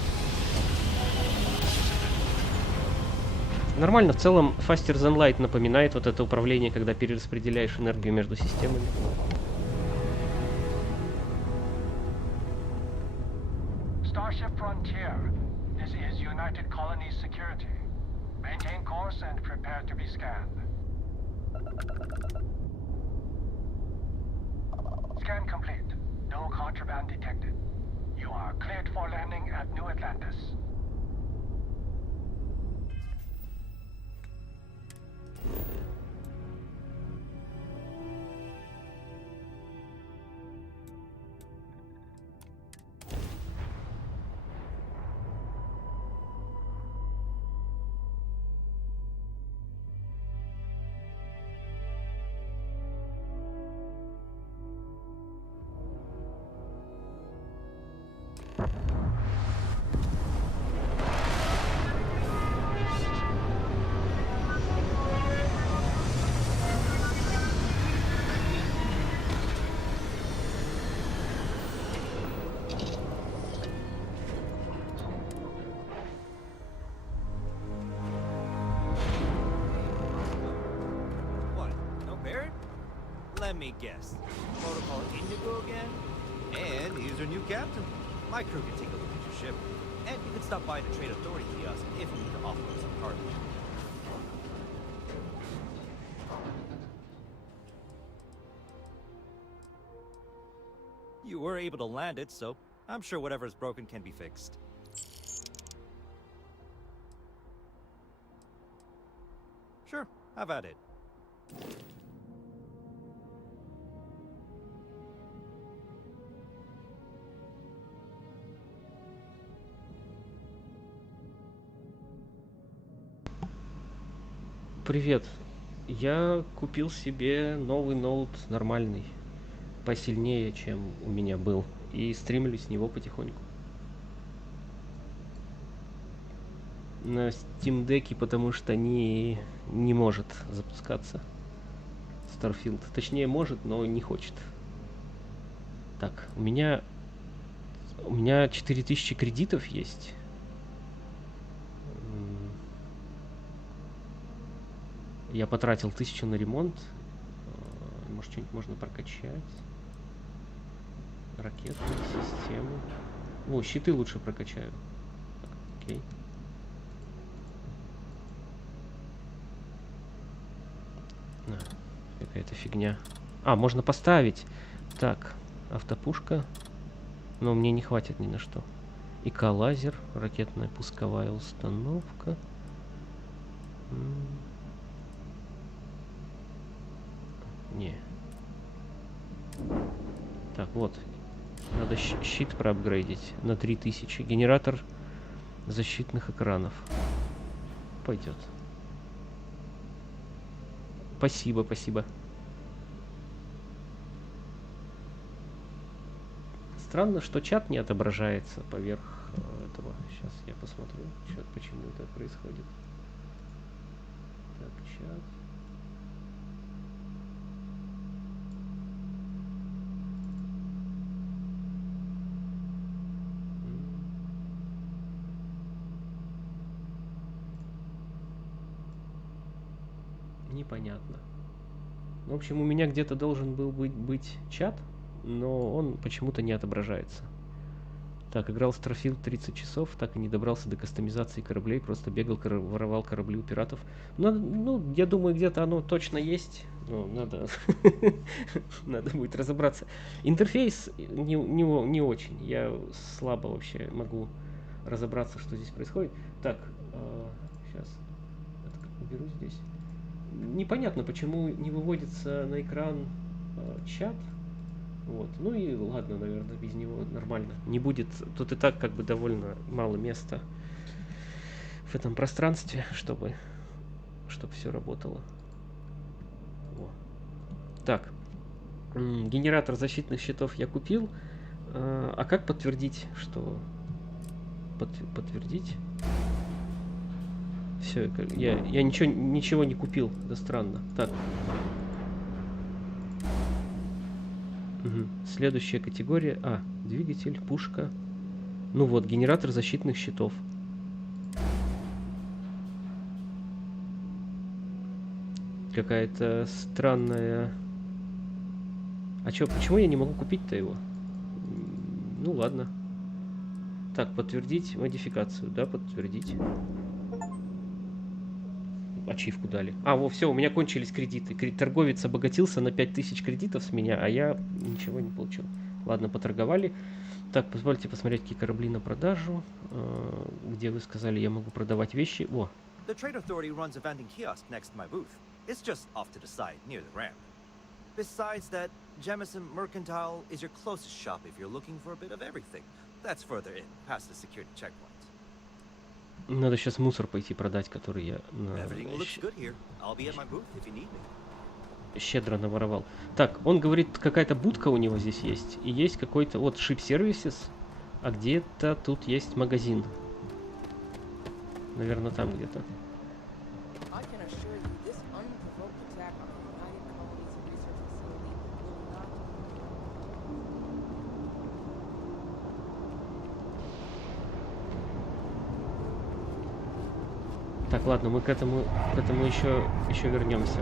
Нормально, в целом Faster Than Light напоминает вот это управление, когда перераспределяешь энергию между системами. Starship Frontier. This is United Colonies Security. Maintain course and prepare to be scanned. Scan complete. No contraband detected. You are cleared for landing at New Atlantis. Let me guess. Protocol Indigo again? And here's your new captain. My crew can take a look at your ship. And you can stop by the Trade Authority kiosk if you need to offload some cargo. You were able to land it, so I'm sure whatever's broken can be fixed. Sure, have at it. Привет. Я купил себе новый ноут нормальный, посильнее, чем у меня был, и стримлю с него потихоньку. На Steam Deck'е, потому что не может запускаться Starfield. Точнее, может, но не хочет. Так, у меня 4000 кредитов есть. Я потратил 1000 на ремонт. Может, что-нибудь можно прокачать. Ракетные системы. О, щиты лучше прокачаю. Так, окей. Какая-то фигня. А, можно поставить. Так, автопушка. Но мне не хватит ни на что. ИК-лазер, ракетная пусковая установка. Не. Так, вот. Надо щит проапгрейдить на 3000. Генератор защитных экранов. Пойдет. Спасибо, спасибо. Странно, что чат не отображается поверх этого. Сейчас я посмотрю, почему это происходит. Так, чат. Непонятно. В общем, у меня где-то должен был быть чат, но он почему-то не отображается. Так, играл в Starfield 30 часов, так и не добрался до кастомизации кораблей, просто бегал, воровал корабли у пиратов. Ну, я думаю, где-то оно точно есть, но надо, надо будет разобраться. Интерфейс не очень, я слабо вообще могу разобраться, что здесь происходит. Так, сейчас уберу здесь. Непонятно, почему не выводится на экран чат. Вот. Ну и ладно, наверное, без него нормально. Не будет. Тут и так как бы довольно мало места в этом пространстве, чтобы все работало. О. Так. Генератор защитных щитов я купил. А как подтвердить, что... Подтвердить? Все, я ничего не купил. Это странно. Так. Угу. Следующая категория. А, двигатель, пушка. Ну вот, генератор защитных щитов. Какая-то странная... А чё, почему я не могу купить-то его? Ну ладно. Так, подтвердить модификацию. Да, подтвердить. Ачивку дали. А, во, все, у меня кончились кредиты. Торговец обогатился на 5000 кредитов с меня, а я ничего не получил. Ладно, поторговали. Так, позвольте посмотреть, какие корабли на продажу. Где вы сказали, я могу продавать вещи. О. The Trade Authority runs a vending kiosk next to my booth. It's just off to the side, near the ramp. Besides that, Jemison Mercantile is your closest shop if you're looking for a bit of everything. That's further in, past the security checkpoint. Надо сейчас мусор пойти продать, который я щедро наворовал. Так, он говорит, какая-то будка у него здесь есть. И есть какой-то... Вот, Ship Services. А где-то тут есть магазин. Наверное, там где-то. Так, ладно, мы к этому еще вернемся.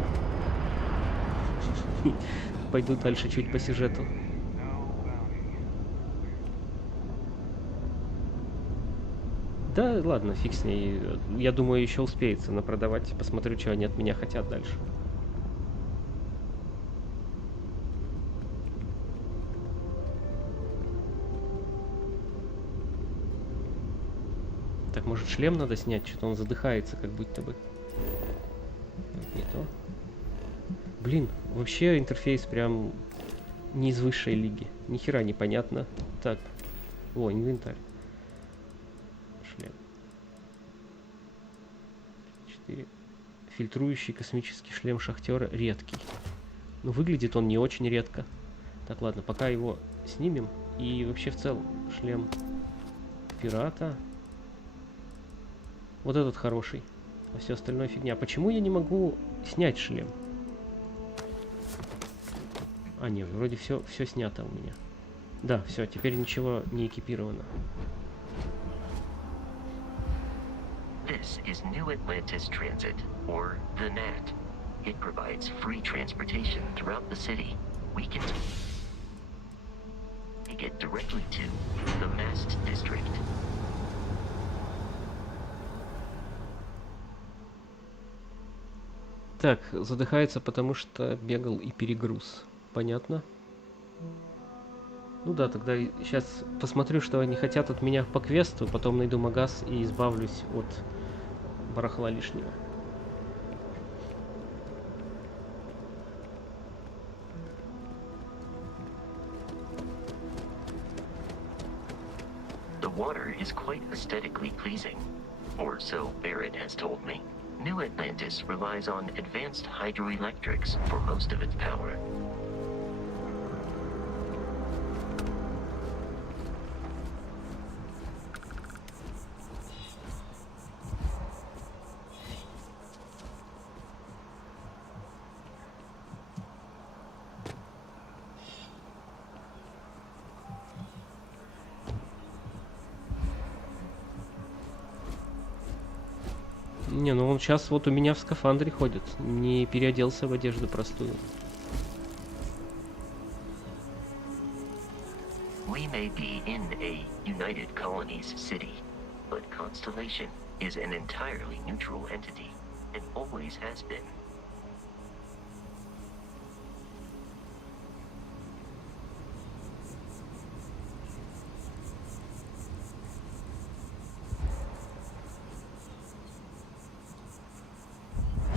Пойду дальше чуть по сюжету. Да, ладно, фиг с ней. Я думаю, еще успеется напродавать. Посмотрю, что они от меня хотят дальше. Так, может, шлем надо снять? Что-то он задыхается, как будто бы. Не то. Блин, вообще интерфейс прям не из высшей лиги. Ни хера непонятно. Так. О, инвентарь. Шлем. 4. Фильтрующий космический шлем шахтера редкий. Но выглядит он не очень редко. Так, ладно, пока его снимем. И вообще в целом шлем пирата. Вот этот хороший. А все остальное фигня. Почему я не могу снять шлем? А, нет, вроде все снято у меня. Да, все, теперь ничего не экипировано. This is New Atlantis Transit, or the NAT. It provides free transportation throughout the city. We can get directly to the Mast District. Так, задыхается, потому что бегал и перегруз. Понятно? Ну да, тогда сейчас посмотрю, что они хотят от меня по квесту, потом найду магаз и избавлюсь от барахла лишнего. The water is quite aesthetically pleasing, or so Barrett has told me. New Atlantis relies on advanced hydroelectrics for most of its power. Не, ну он сейчас вот у меня в скафандре ходит, не переоделся в одежду простую. We may be in a United Colonies city, but Constellation is an entirely neutral entity, and always has been.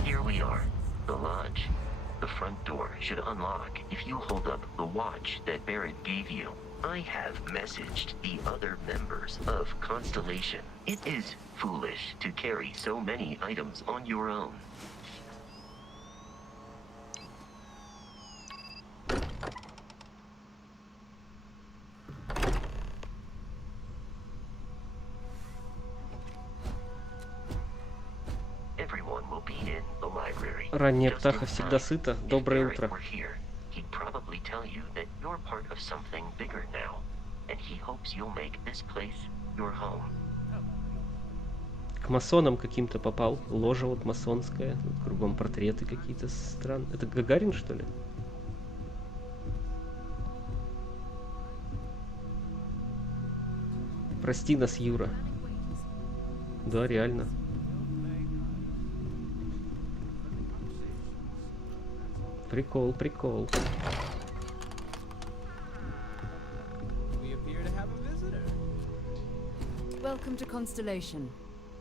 Here we are, the lodge. The front door should unlock if you hold up the watch that Barrett gave you. I have messaged the other members of Constellation. It is foolish to carry so many items on your own. Everyone will be in the library. Ранняя птаха всегда сыта. Доброе утро. He'd probably tell you that you're part of something bigger now, and he hopes you'll make this place your home. К масонам каким-то попал. Ложа вот масонская. Тут кругом портреты какие-то странные. Это Гагарин, что ли? Прости нас, Юра. Да, реально. Прикол, прикол. We appear to have a visitor. Welcome to Constellation.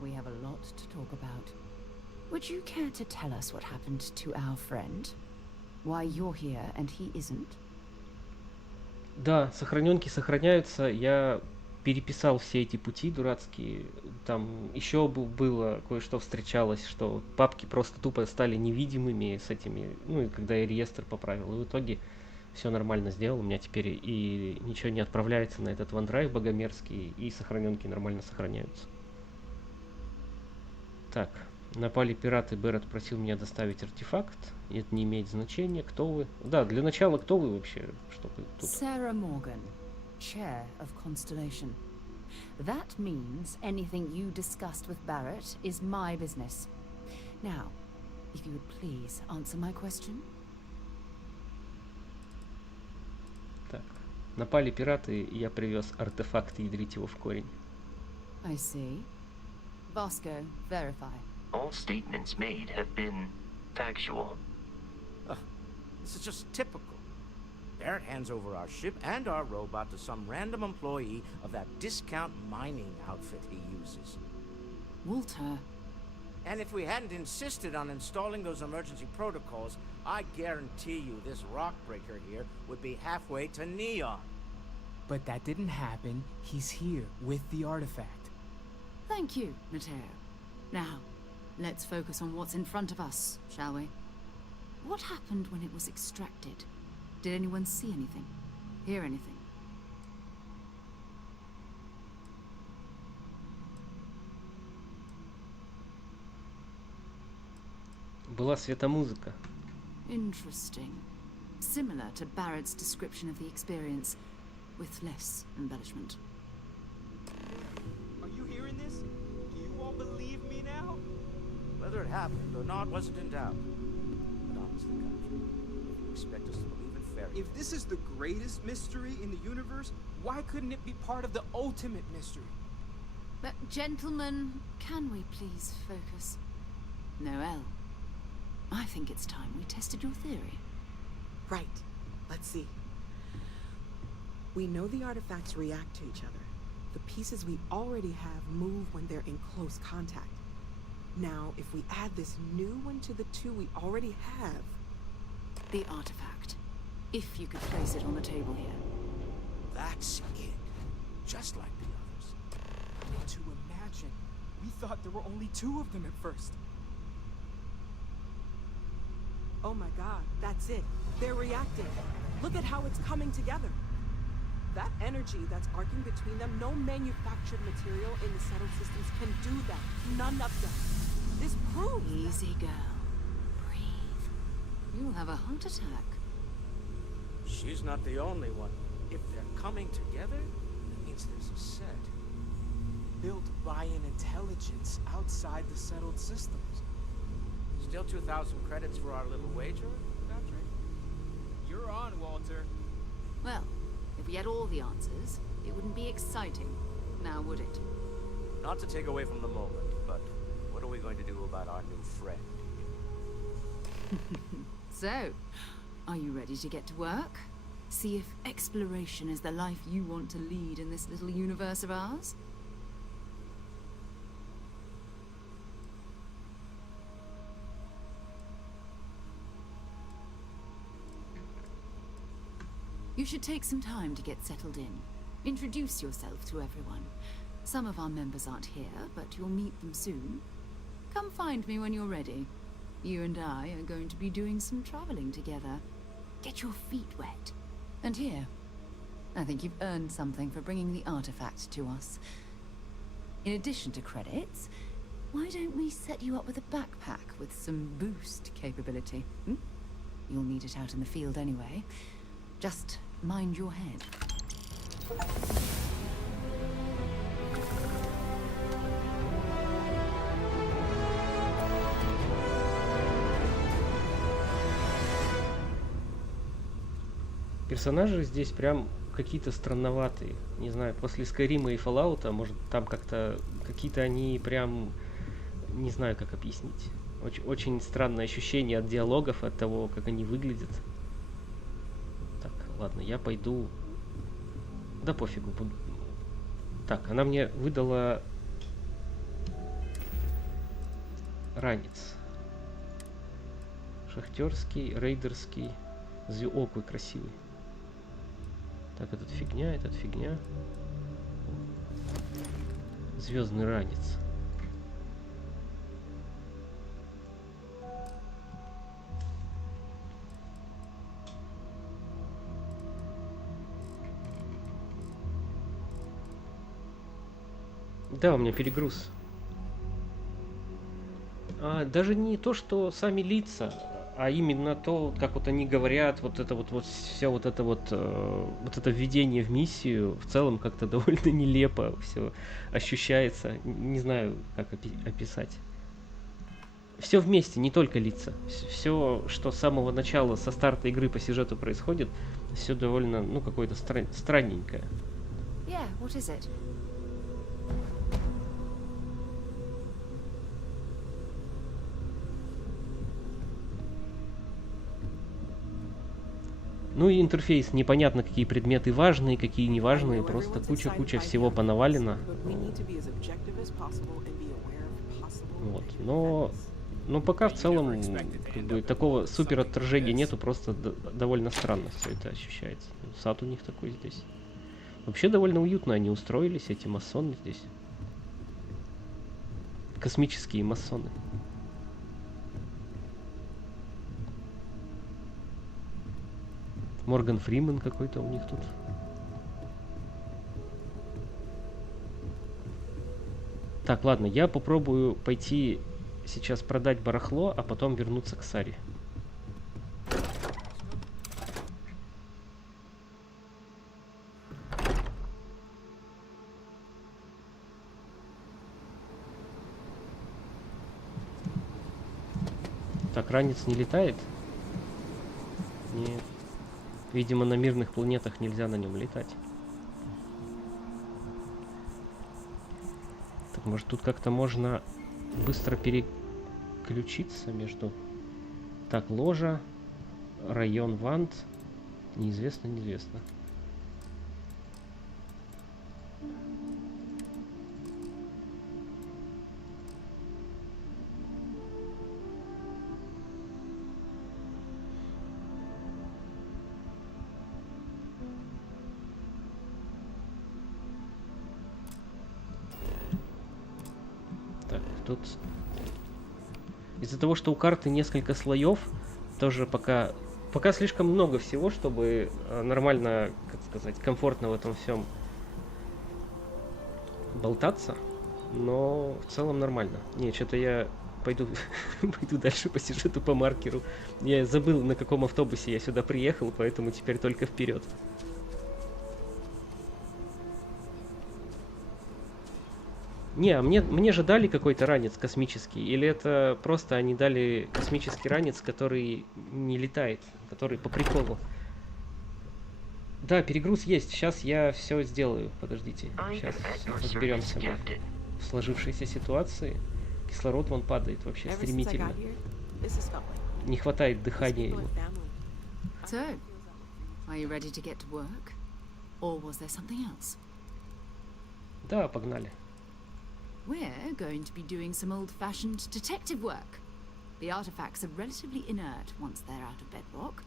We have a lot to talk about. Would you care to tell us what happened to our friend? Why you're here and he isn't? Да, сохраненки сохраняются. Я переписал все эти пути дурацкие. Там еще было кое-что встречалось, что папки просто тупо стали невидимыми с этими, ну и когда я реестр поправил. И в итоге все нормально сделал. У меня теперь и ничего не отправляется на этот OneDrive богомерзкий, и сохраненки нормально сохраняются. Так, напали пираты, Берет просил меня доставить артефакт. Это не имеет значения. Кто вы? Да, для начала, кто вы вообще? Чтобы тут... Sarah Morgan, chair of Constellation. That means anything you discussed with Barrett is my business. Now, if you would please answer my question. Так, напали пираты, и я привез артефакт и ядрить его в корень. I see. Vasco, verify. All statements made have been factual. This is just typical. Barrett hands over our ship and our robot to some random employee of that discount mining outfit he uses. Walter, And if we hadn't insisted on installing those emergency protocols, I guarantee you this rock breaker here would be halfway to Neon. But that didn't happen. He's here with the artifact. Thank you, Mateo. Now, let's focus on what's in front of us, shall we? What happened when it was extracted? Did anyone see anything? Hear anything? Была светомузыка. Interesting. Similar to Barrett's description of the experience, with less embellishment. Are you hearing this? Do you all believe me now? Whether it happened or not wasn't in doubt. But honestly, Country, if you expect us to believe in fairy If this is the greatest mystery in the universe, why couldn't it be part of the ultimate mystery? But gentlemen, can we please focus? Noel, I think it's time we tested your theory. Right. Let's see. We know the artifacts react to each other. The pieces we already have move when they're in close contact. Now, if we add this new one to the two we already have... The artifact. If you could place it on the table here. That's it. Just like the others. And to imagine, we thought there were only 2 of them at first. Oh my god, that's it. They're reacting. Look at how it's coming together. That energy that's arcing between them, no manufactured material in the settled systems can do that. None of them. This proves Easy, girl. Breathe. You'll have a heart attack. She's not the only one. If they're coming together, it means there's a set. Built by an intelligence outside the settled systems. Still 2,000 credits for our little wager, Country? You're on, Walter. Well, if we had all the answers, it wouldn't be exciting, now would it? Not to take away from the moment, but what are we going to do about our new friend? So, are you ready to get to work? See if exploration is the life you want to lead in this little universe of ours? You should take some time to get settled in. Introduce yourself to everyone. Some of our members aren't here, but you'll meet them soon. Come find me when you're ready. You and I are going to be doing some traveling together. Get your feet wet. And here, I think you've earned something for bringing the artifact to us. In addition to credits, why don't we set you up with a backpack with some boost capability? You'll need it out in the field anyway. Just mind your head. Персонажи здесь прям какие-то странноватые. Не знаю, после Скайрима и Fallout'а, может, там как-то какие-то они прям... Не знаю, как объяснить. Очень странное ощущение от диалогов, от того, как они выглядят. Так, ладно, я пойду... Да пофигу. Так, она мне выдала... Ранец. Шахтерский, рейдерский. О, какой красивый. Так, этот фигня, этот фигня. Звездный ранец. Да, у меня перегруз. Даже не то, что сами лица, а именно то, как вот они говорят, вот это вот все вот это введение в миссию в целом как-то довольно нелепо все ощущается. Не знаю, как описать. Все вместе, не только лица. Все, что с самого начала, со старта игры по сюжету происходит, все довольно, ну, какое-то странненькое. Yeah, what is it? Ну и интерфейс, непонятно, какие предметы важные, какие неважные, просто куча всего понавалено. Вот. Но пока в целом как бы такого супер отторжения нету, просто довольно странно все это ощущается. Сад у них такой здесь. Вообще довольно уютно они устроились, эти масоны здесь. Космические масоны. Морган Фримен какой-то у них тут. Так, ладно, я попробую пойти сейчас продать барахло, а потом вернуться к Саре. Так, ранец не летает? Нет. Видимо, на мирных планетах нельзя на нем летать. Так, может, тут как-то можно быстро переключиться между... Так, ложа, район Вант. Неизвестно, неизвестно. Тут из-за того, что у карты несколько слоев, тоже пока слишком много всего, чтобы нормально, как сказать, комфортно в этом всем болтаться, но в целом нормально. Не, что-то я пойду дальше по сюжету по маркеру. Я забыл, на каком автобусе я сюда приехал, поэтому теперь только вперед. Не, мне же дали какой-то ранец космический, или это просто они дали космический ранец, который не летает, который по приколу. Да, перегруз есть, сейчас я все сделаю, подождите, сейчас разберемся в сложившейся ситуации. Кислород вон падает вообще стремительно. Не хватает дыхания ему. So, are you ready to get to work? Or was there something else? Да, погнали. We're going to be doing some old-fashioned detective work. The artifacts are relatively inert once they're out of bedrock.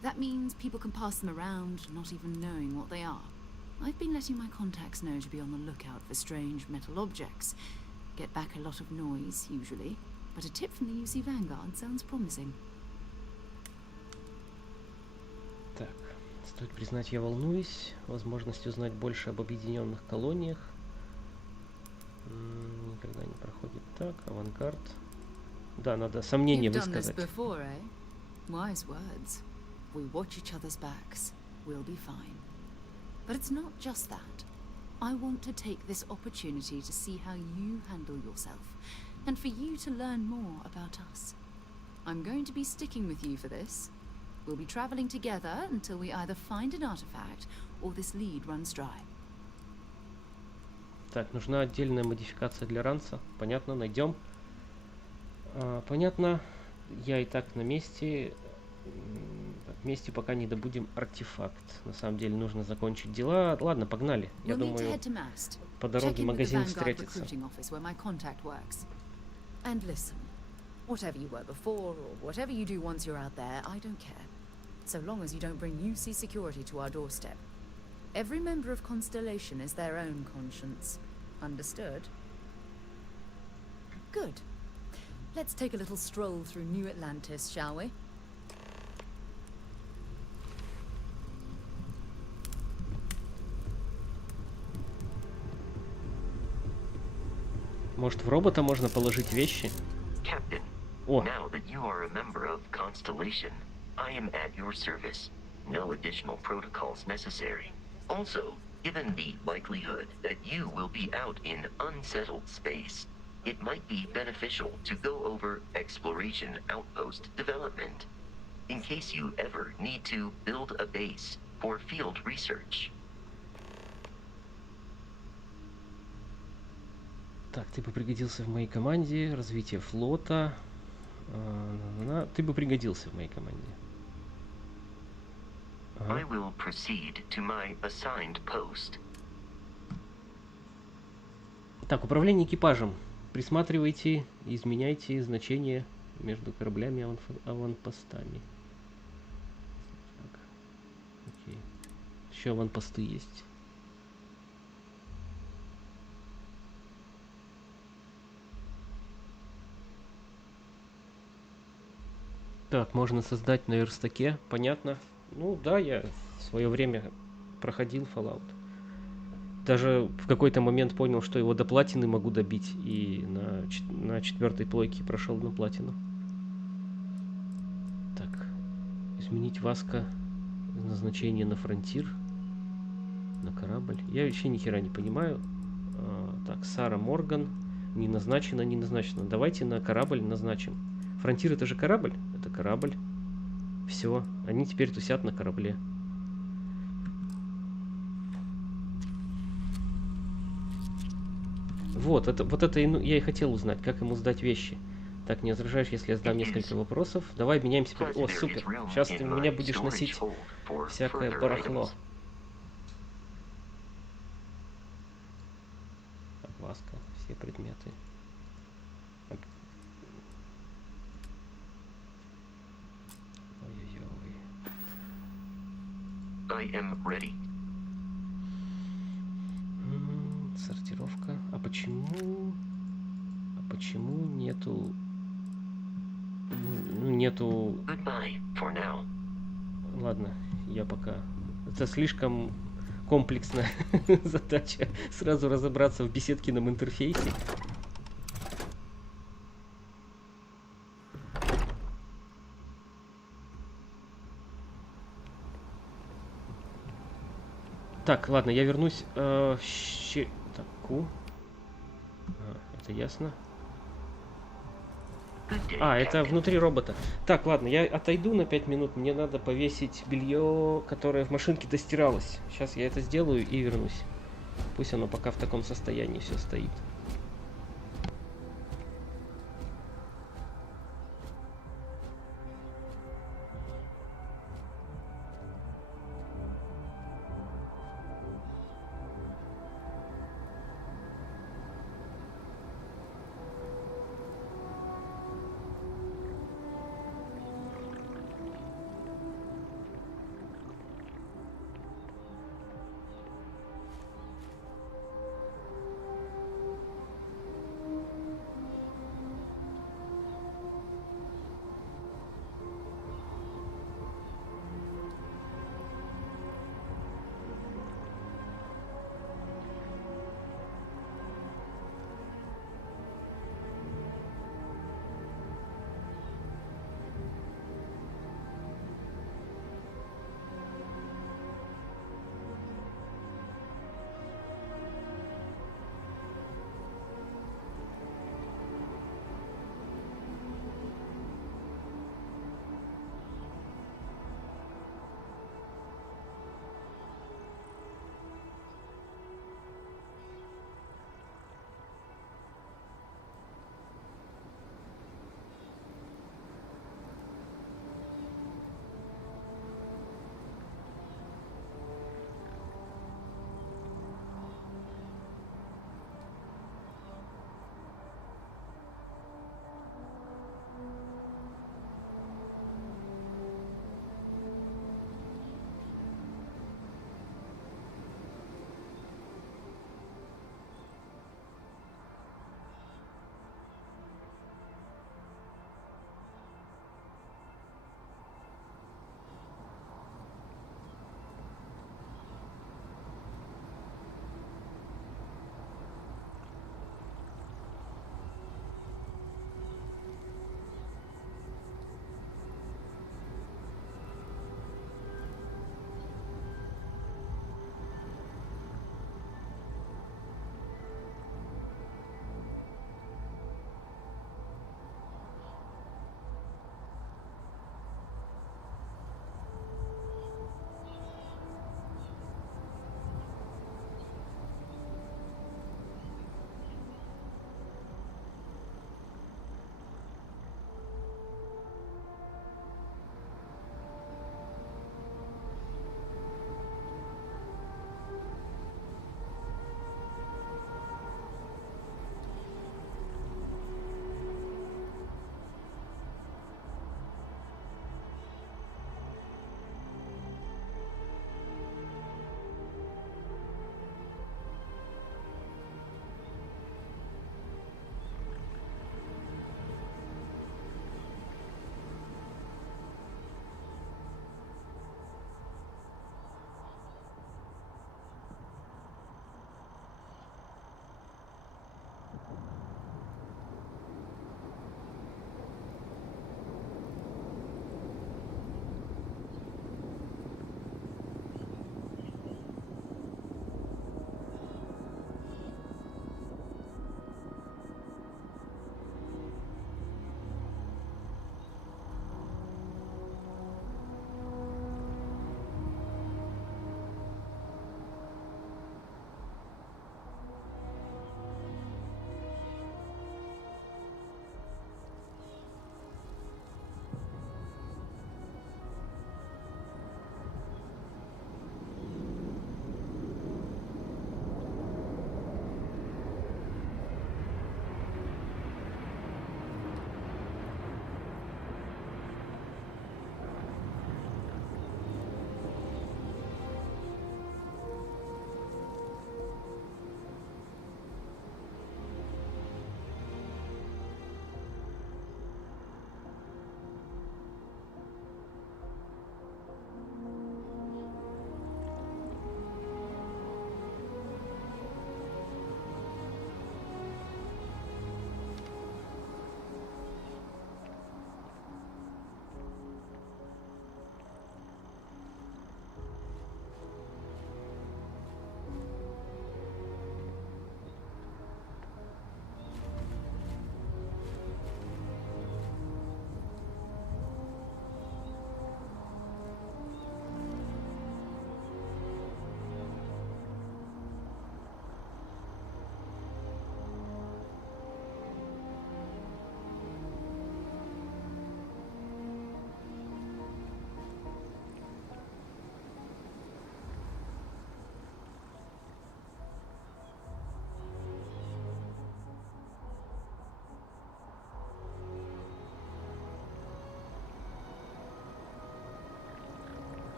That means people can pass them around, not even knowing what they are. I've been letting my contacts know to be on the lookout for strange metal objects. Get back a lot of noise, usually, but a tip from the UC Vanguard sounds promising. Так, стоит признать, я волнуюсь. Возможность узнать больше об объединенных колониях. Никогда не проходит так. Авангард. Да, надо сомнение высказать. Before, eh? Wise words. We watch each other's backs. We'll be fine. But it's not just that. I want to take this opportunity to see how you handle yourself, and for you to learn more about us. I'm going to be sticking with you for this. We'll be traveling together until we either find an artifact or this lead runs dry. Так, нужна отдельная модификация для ранца. Понятно, найдем. Понятно. Я и так на месте. Вместе пока не добудем артефакт. На самом деле нужно закончить дела. Ладно, погнали. Я думаю, по дороге магазин встретится. And listen, whatever you were before or whatever you do once you're out there, I don't care. So long as you don't bring UC security to our doorstep. Every member of Constellation is their own conscience. Understood? Good. Let's take a little stroll through New Atlantis, shall we? Может, в робота можно положить вещи? Captain, now that you are a member of Constellation, I am at your service. No additional protocols necessary. Also, given the likelihood that you will be out in unsettled space, it might be beneficial to go over exploration outpost development, in case you ever need to build a base for field research. Так, ты бы пригодился в моей команде. Развитие флота. Ты бы пригодился в моей команде. I will proceed to my assigned post. Так, управление экипажем. присматривайте и изменяйте значения между кораблями и аванпостами. Так. Окей. Еще аванпосты есть. Так, можно создать на верстаке, понятно. Ну да, я в свое время проходил Fallout. Даже в какой-то момент понял, что его до платины могу добить. И на 4-й плойке прошел на платину. Так, изменить Васка назначение на фронтир. На корабль. Я вообще ни хера не понимаю. Так, Сара Морган. Не назначено, не назначено. Давайте на корабль назначим. Фронтир это же корабль? Это корабль. Все, они теперь тусят на корабле. Вот это я и хотел узнать, как ему сдать вещи. Так, не возражаешь, если я задам несколько вопросов? Давай обменяемся. О, супер. Сейчас ты меня будешь носить всякое барахло. Васка, все предметы. I am ready. Сортировка. А почему нету... Ну, нету... Goodbye for now. Ладно, я пока... Это слишком комплексная задача. Сразу разобраться в беседкином интерфейсе. Так, ладно, я вернусь. Это ясно. Это внутри робота. Так, ладно, я отойду на 5 минут. Мне надо повесить белье, которое в машинке достиралось. Сейчас я это сделаю и вернусь. Пусть оно пока в таком состоянии все стоит.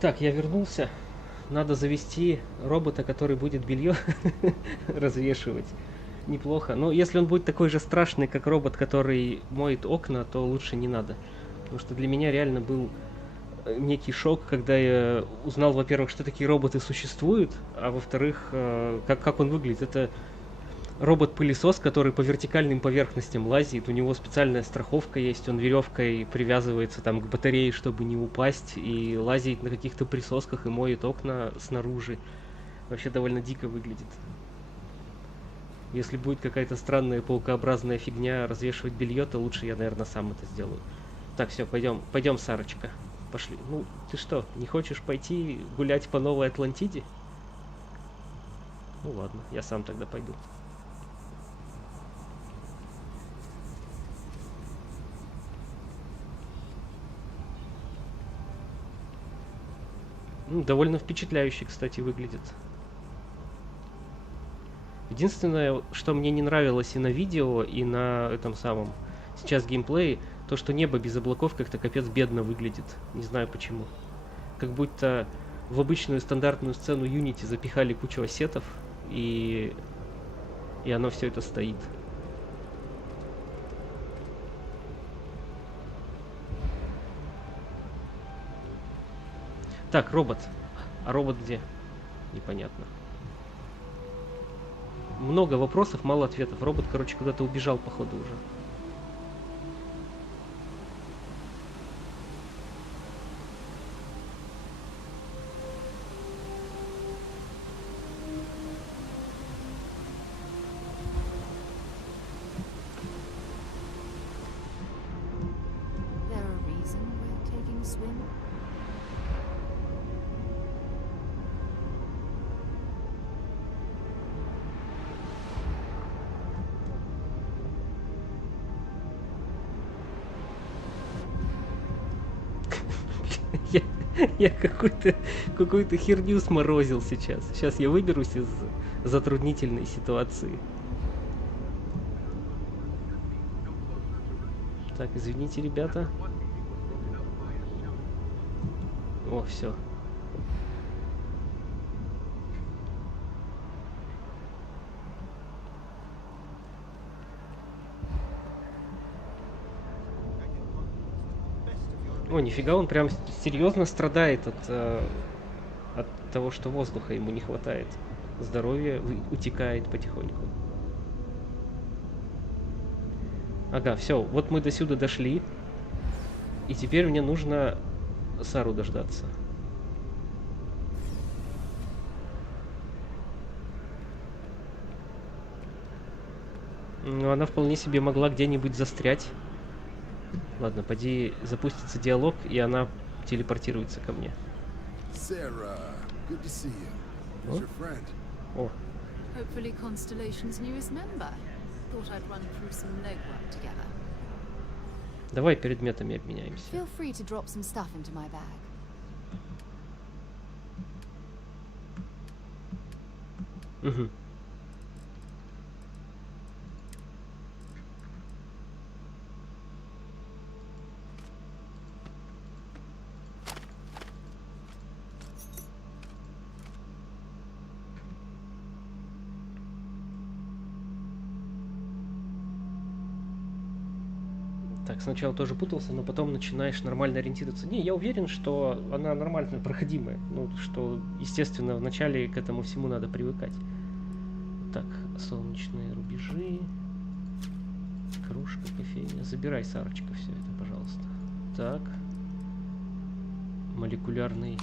Так, я вернулся. Надо завести робота, который будет белье развешивать. Неплохо. Но если он будет такой же страшный, как робот, который моет окна, то лучше не надо. Потому что для меня реально был некий шок, когда я узнал, во-первых, что такие роботы существуют, а во-вторых, как он выглядит. Это робот-пылесос, который по вертикальным поверхностям лазит, у него специальная страховка есть, он веревкой привязывается там к батарее, чтобы не упасть, и лазит на каких-то присосках и моет окна снаружи. Вообще довольно дико выглядит. Если будет какая-то странная паукообразная фигня развешивать белье, то лучше я, наверное, сам это сделаю. Так, все, пойдем, Сарочка. Пошли. Ну, ты что, не хочешь пойти гулять по Новой Атлантиде? Ну ладно, я сам тогда пойду. Ну, довольно впечатляюще, кстати, выглядит. Единственное, что мне не нравилось и на видео, и на этом самом сейчас геймплее, то, что небо без облаков как-то капец бедно выглядит. Не знаю почему. Как будто в обычную стандартную сцену Unity запихали кучу ассетов, и оно все это стоит. Так, робот. А робот где? Непонятно. Много вопросов, мало ответов. Робот, короче, куда-то убежал, походу, уже. Я какую-то херню сморозил сейчас. Сейчас я выберусь из затруднительной ситуации. Так, извините, ребята. О, все. О, нифига, он прям серьезно страдает от того, что воздуха ему не хватает. Здоровье утекает потихоньку. Ага, все, вот мы до сюда дошли. И теперь мне нужно Сару дождаться. Ну, она вполне себе могла где-нибудь застрять. Ладно, поди запустится диалог, и она телепортируется ко мне. О. Давай предметами обменяемся. Угу. Так, сначала тоже путался, но потом начинаешь нормально ориентироваться. Не, я уверен, что она нормально проходимая. Ну, что, естественно, вначале к этому всему надо привыкать. Так, солнечные рубежи. Кружка, кофейня. Забирай, Сарочка, все это, пожалуйста. Так. Молекулярный.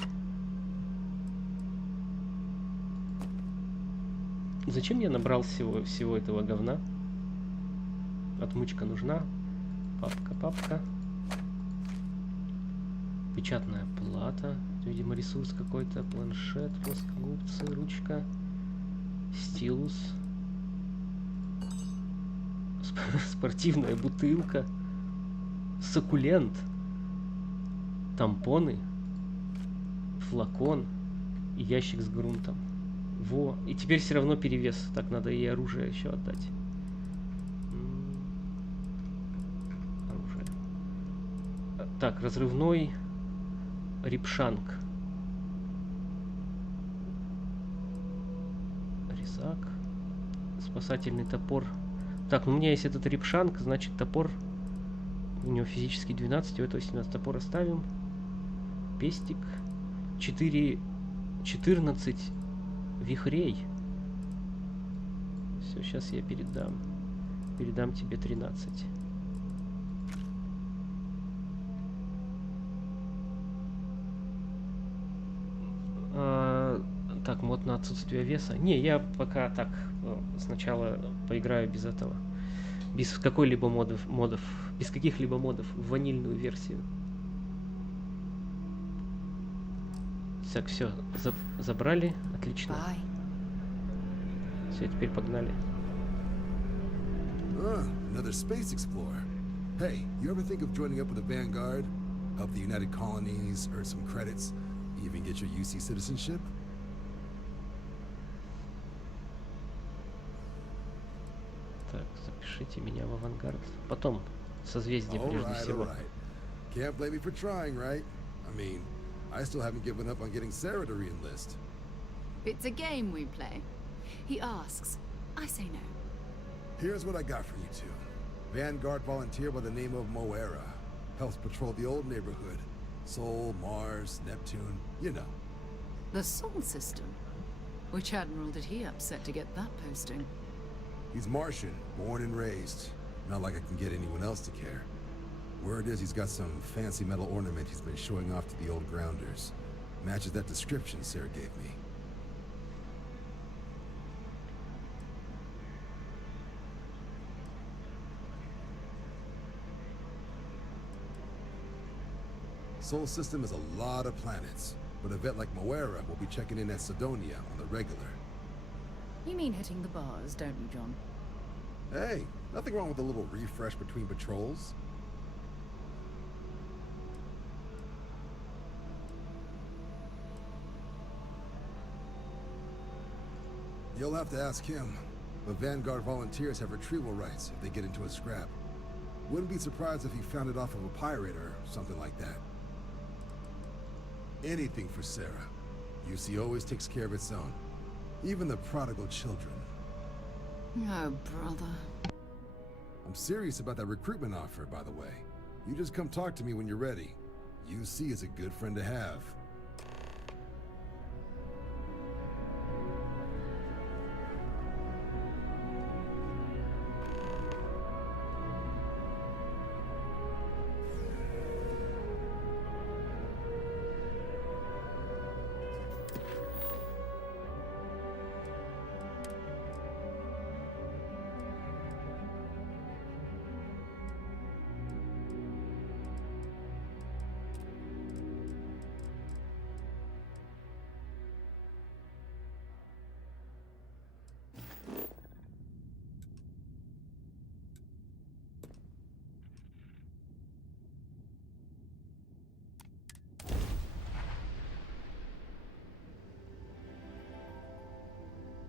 Зачем я набрал всего этого говна? Отмычка нужна. Папка. Печатная плата. Видимо, ресурс какой-то. Планшет, плоскогубцы, ручка. Стилус. Спортивная бутылка. Суккулент. Тампоны. Флакон. И ящик с грунтом. Во. И теперь все равно перевес. Так, надо и оружие еще отдать. Так, разрывной рипшанг. Рюкзак. Спасательный топор. Так, ну у меня есть этот репшанг, значит топор. У него физически 12, у этого 17. Топор оставим. Пестик. 14 вихрей. Все, сейчас я передам. Передам тебе 13. Так, мод на отсутствие веса. Не, я пока так сначала поиграю без этого. Без какой-либо модов. Без каких-либо модов. В ванильную версию. Так, все, забрали. Отлично. Все, теперь погнали. Another space explorer. Hey, you ever think of joining up with the Vanguard? Help the United Colonies, earn some credits, even get your UC citizenship? Так, запишите меня в авангард. Потом созвездие прежде всего. Can't blame me for trying, right? I mean, I still haven't given up on getting Sarah to re-enlist. It's a game we play. He asks, I say no. Here's what I got for you two. Vanguard volunteer by the name of Moera. Helps patrol the old neighborhood. Sol, Mars, Neptune, you know. The Sol system? Which admiral did he upset to get that posting? He's Martian, born and raised. Not like I can get anyone else to care. Word is he's got some fancy metal ornament he's been showing off to the old grounders. Matches that description Sarah gave me. Sol system is a lot of planets, but a vet like Moera will be checking in at Sidonia on the regular. You mean hitting the bars, don't you, John? Hey, nothing wrong with a little refresh between patrols. You'll have to ask him, but Vanguard volunteers have retrieval rights if they get into a scrap. Wouldn't be surprised if he found it off of a pirate or something like that. Anything for Sarah. UC always takes care of its own. Even the prodigal children. Oh, brother. I'm serious about that recruitment offer, by the way. You just come talk to me when you're ready. UC is a good friend to have.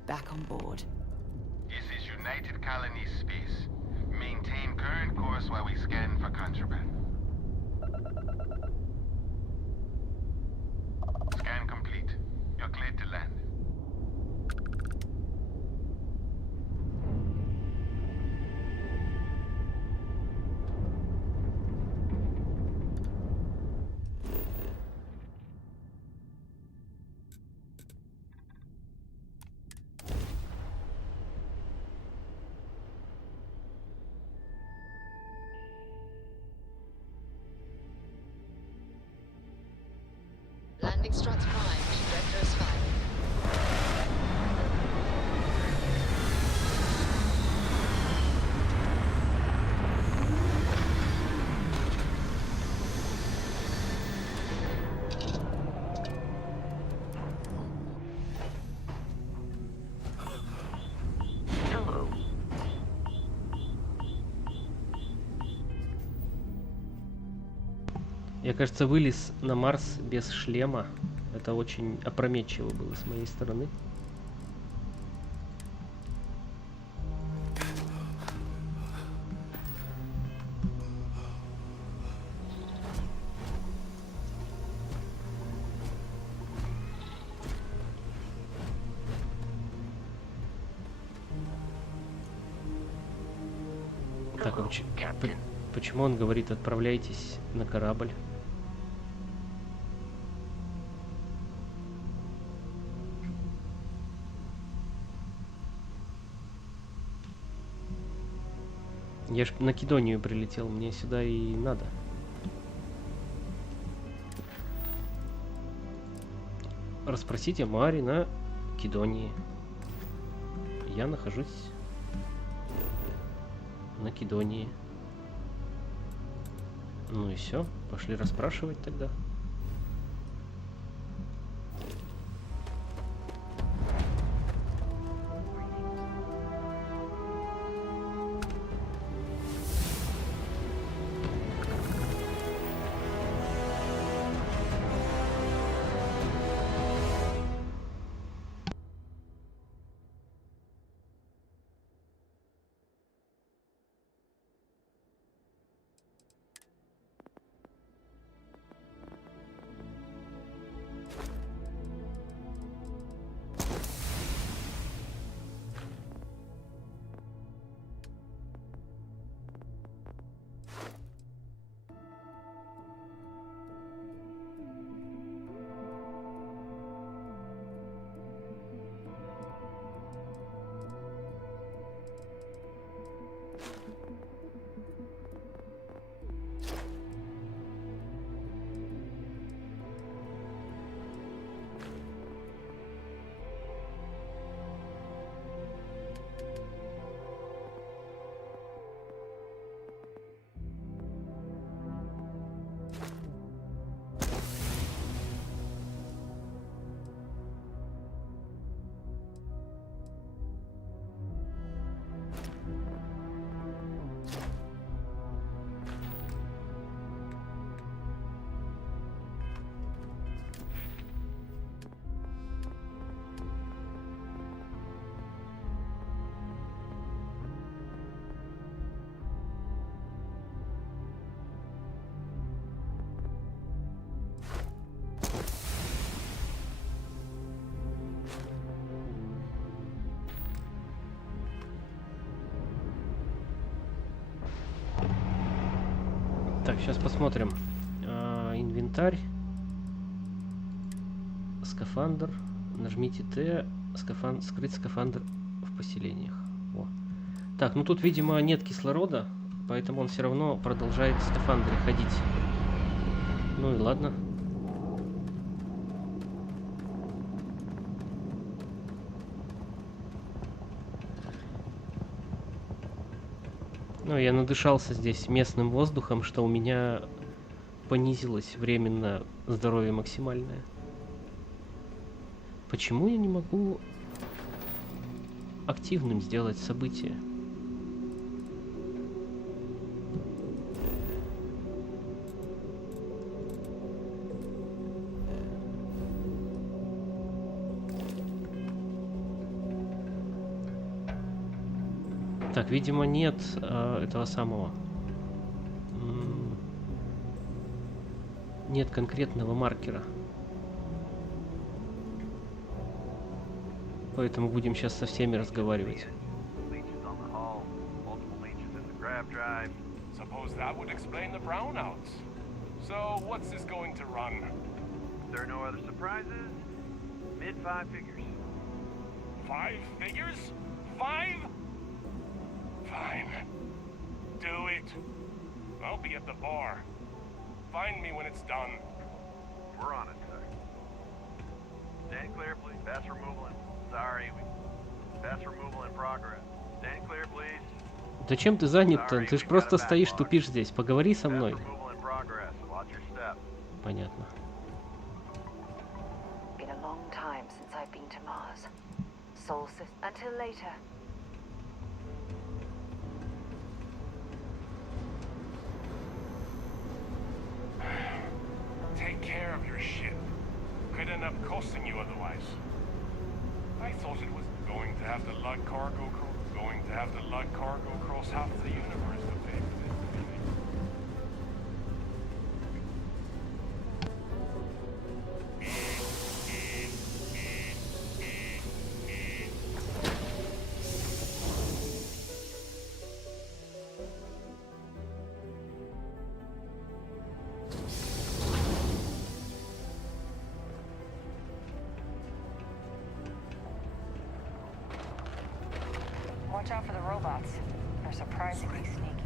Back on board. This is United Colonies space. Maintain current course while we scan for contraband. Scan complete. You're cleared to land. Landing struts primed. Vectors fired. Hello. Я, кажется, вылез на Марс без шлема. Это очень опрометчиво было с моей стороны. Так, почему он говорит, отправляйтесь на корабль? Я ж на Кидонию прилетел, мне сюда и надо. Расспросите Мари на Кидонии. Я нахожусь на Кидонии. Ну и все, пошли расспрашивать тогда. Так, сейчас посмотрим. Инвентарь. Скафандр. Нажмите Т. Скрыть скафандр в поселениях. О. Так, ну тут, видимо, нет кислорода, поэтому он все равно продолжает в скафандре ходить. Ну и ладно. Ну, я надышался здесь местным воздухом, что у меня понизилось временно здоровье максимальное. Почему я не могу активным сделать событие? Так, видимо, нет этого самого. Нет конкретного маркера. Поэтому будем сейчас со всеми разговаривать. Suppose that would explain the brownouts. So, what's this going to run? There are no other surprises. Mid 5 figures. 5 figures? 5? Fine. Do it. I'll be at the bar. Find me when it's done. We're on it, sir. Stand clear, please. Pass removal in. Sorry, pass removal in progress. Stand clear, please. Да чем ты занят-то? Ты ж просто стоишь, тупишь здесь. Поговори со мной. Понятно. Been a long time since I've been to Mars. Solstice until later. Take care of your ship. Could end up costing you otherwise. I thought it was going to have to lug cargo across half the universe to pay for this. Watch out for the robots. They're surprisingly sneaky.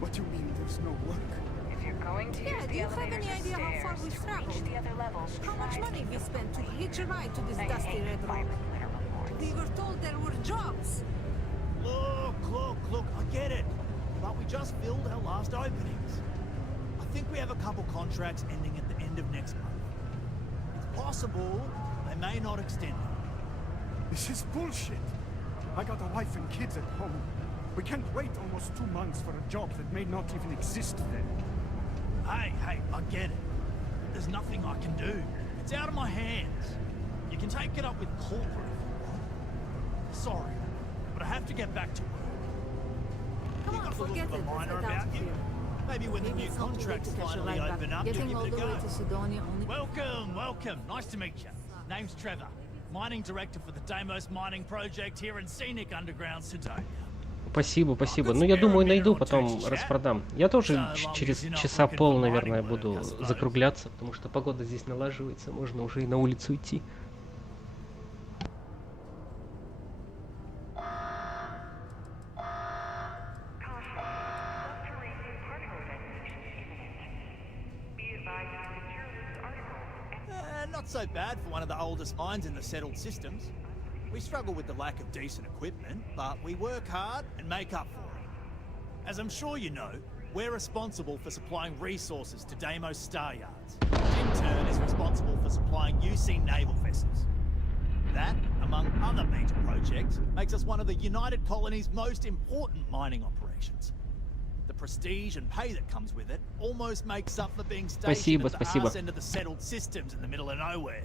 What do you mean there's no work? If you're going to use Do the you have elevators any and idea how far stairs we've to traveled? reach the other levels, How much money we spent to hitch a ride to this I dusty hate red road? We were told there were jobs. Look, I get it. But we just filled our last openings. I think we have a couple contracts ending at the end of next month. It's possible they may not extend them. This is bullshit. I got a wife and kids at home. We can't wait almost 2 months for a job that may not even exist then. Hey, I get it. There's nothing I can do. It's out of my hands. You can take it up with corporate if you want. Sorry, but I have to get back to work. Come on, forget it. Minor Let's head out about of you. here. Maybe when the Maybe new it's not too late contracts to catch a finally ride back. open up, you'll Getting give all it a the way go. to Sidonia only. Welcome. Nice to meet you. Name's Trevor. Mining director for the Deimos mining project here in scenic underground Sidonia. Спасибо. Ну, я думаю, найду, потом распродам. Я тоже через часа пол, наверное, буду закругляться, потому что погода здесь налаживается, можно уже и на улицу идти. Not so bad for one of the oldest mines in the settled systems. We struggle with the lack of decent equipment, but we work hard and make up for it. As I'm sure you know, we're responsible for supplying resources to Deimos Star Yards, which in turn is responsible for supplying UC naval vessels. That, among other major projects, makes us one of the United Colony's most important mining operations. The prestige and pay that comes with it almost makes up for being stationed at the arse end of the settled systems in the middle of nowhere.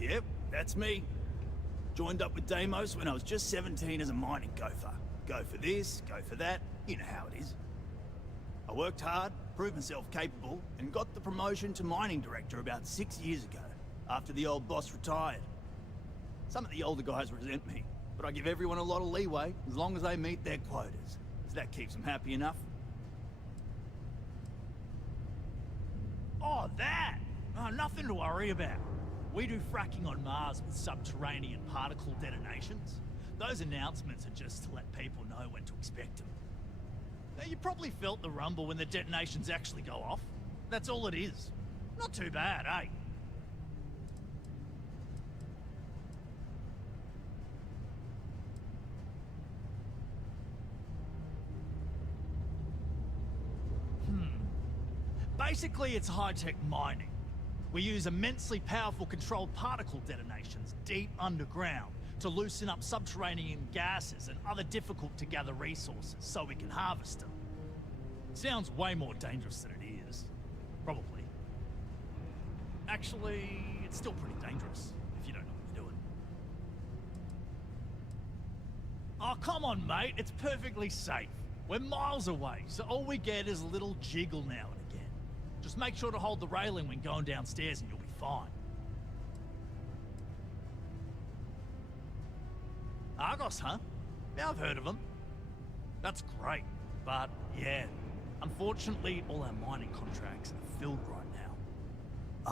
Yep, that's me. Joined up with Deimos when I was just 17 as a mining gopher. Go for this, go for that, you know how it is. I worked hard, proved myself capable, and got the promotion to mining director about 6 years ago, after the old boss retired. Some of the older guys resent me, but I give everyone a lot of leeway as long as they meet their quotas. So that keeps them happy enough. Oh, that! Oh, nothing to worry about. We do fracking on Mars with subterranean particle detonations. Those announcements are just to let people know when to expect them. Now, you probably felt the rumble when the detonations actually go off. That's all it is. Not too bad, eh? Basically, it's high-tech mining. We use immensely powerful controlled particle detonations deep underground to loosen up subterranean gases and other difficult-to-gather resources so we can harvest them. Sounds way more dangerous than it is. Probably. Actually, it's still pretty dangerous if you don't know what you're doing. Oh, come on, mate. It's perfectly safe. We're miles away, so all we get is a little jiggle now and again. Just make sure to hold the railing when going downstairs and you'll be fine. Argos, huh? Yeah, I've heard of them. That's great, but yeah, unfortunately all our mining contracts are filled right now.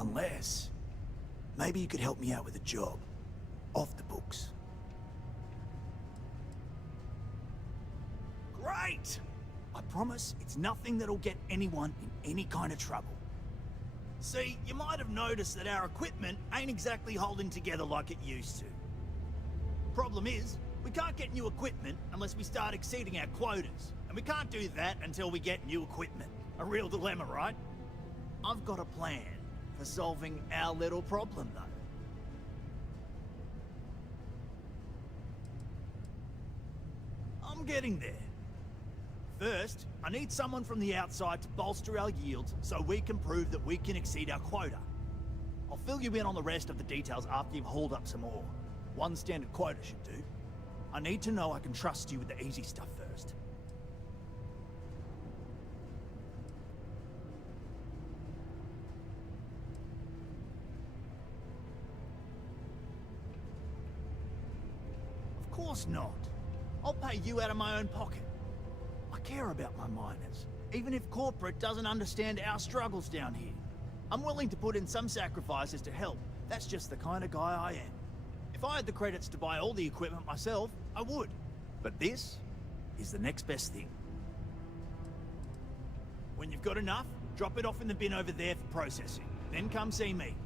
Unless, maybe you could help me out with a job. Off the books. Great! I promise it's nothing that'll get anyone in any kind of trouble. See, you might have noticed that our equipment ain't exactly holding together like it used to. Problem is, we can't get new equipment unless we start exceeding our quotas. And we can't do that until we get new equipment. A real dilemma, right? I've got a plan for solving our little problem, though. I'm getting there. First, I need someone from the outside to bolster our yields so we can prove that we can exceed our quota. I'll fill you in on the rest of the details after you've hauled up some more. One standard quota should do. I need to know I can trust you with the easy stuff first. Of course not. I'll pay you out of my own pocket. I care about my miners, even if corporate doesn't understand our struggles down here. I'm willing to put in some sacrifices to help. That's just the kind of guy I am. If If I had the credits to buy all the equipment myself, I would. But this is the next best thing. When you've got enough, drop it off in the bin over there for processing. Then come see me.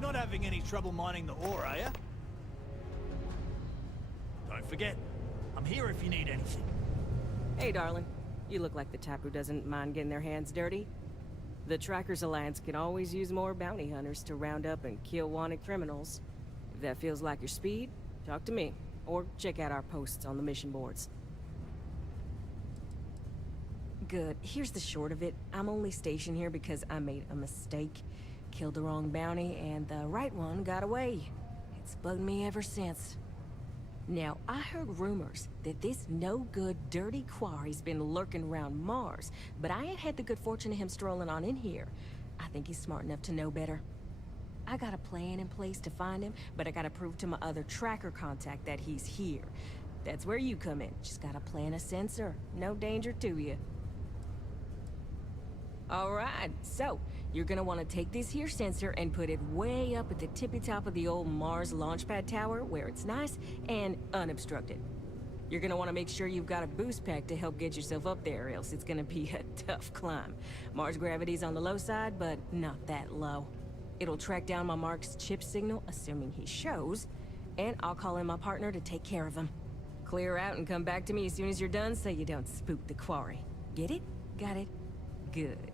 Not having any trouble mining the ore, are ya? Don't forget, I'm here if you need anything. Hey, darling. You look like the type who doesn't mind getting their hands dirty. The Trackers Alliance can always use more bounty hunters to round up and kill wanted criminals. If that feels like your speed, talk to me. Or check out our posts on the mission boards. Good. Here's the short of it. I'm only stationed here because I made a mistake. Killed the wrong bounty, and the right one got away. It's bugged me ever since. Now, I heard rumors that this no-good, dirty quarry's been lurking around Mars, but I ain't had the good fortune of him strolling on in here. I think he's smart enough to know better. I got a plan in place to find him, but I gotta prove to my other tracker contact that he's here. That's where you come in. Just gotta plant a sensor. No danger to you. Alright, so, you're gonna want to take this here sensor and put it way up at the tippy top of the old Mars launchpad tower where it's nice and unobstructed. You're gonna want to make sure you've got a boost pack to help get yourself up there, or else it's gonna be a tough climb. Mars gravity's on the low side, but not that low. It'll track down my Mark's chip signal, assuming he shows, and I'll call in my partner to take care of him. Clear out and come back to me as soon as you're done so you don't spook the quarry. Get it? Got it? Good.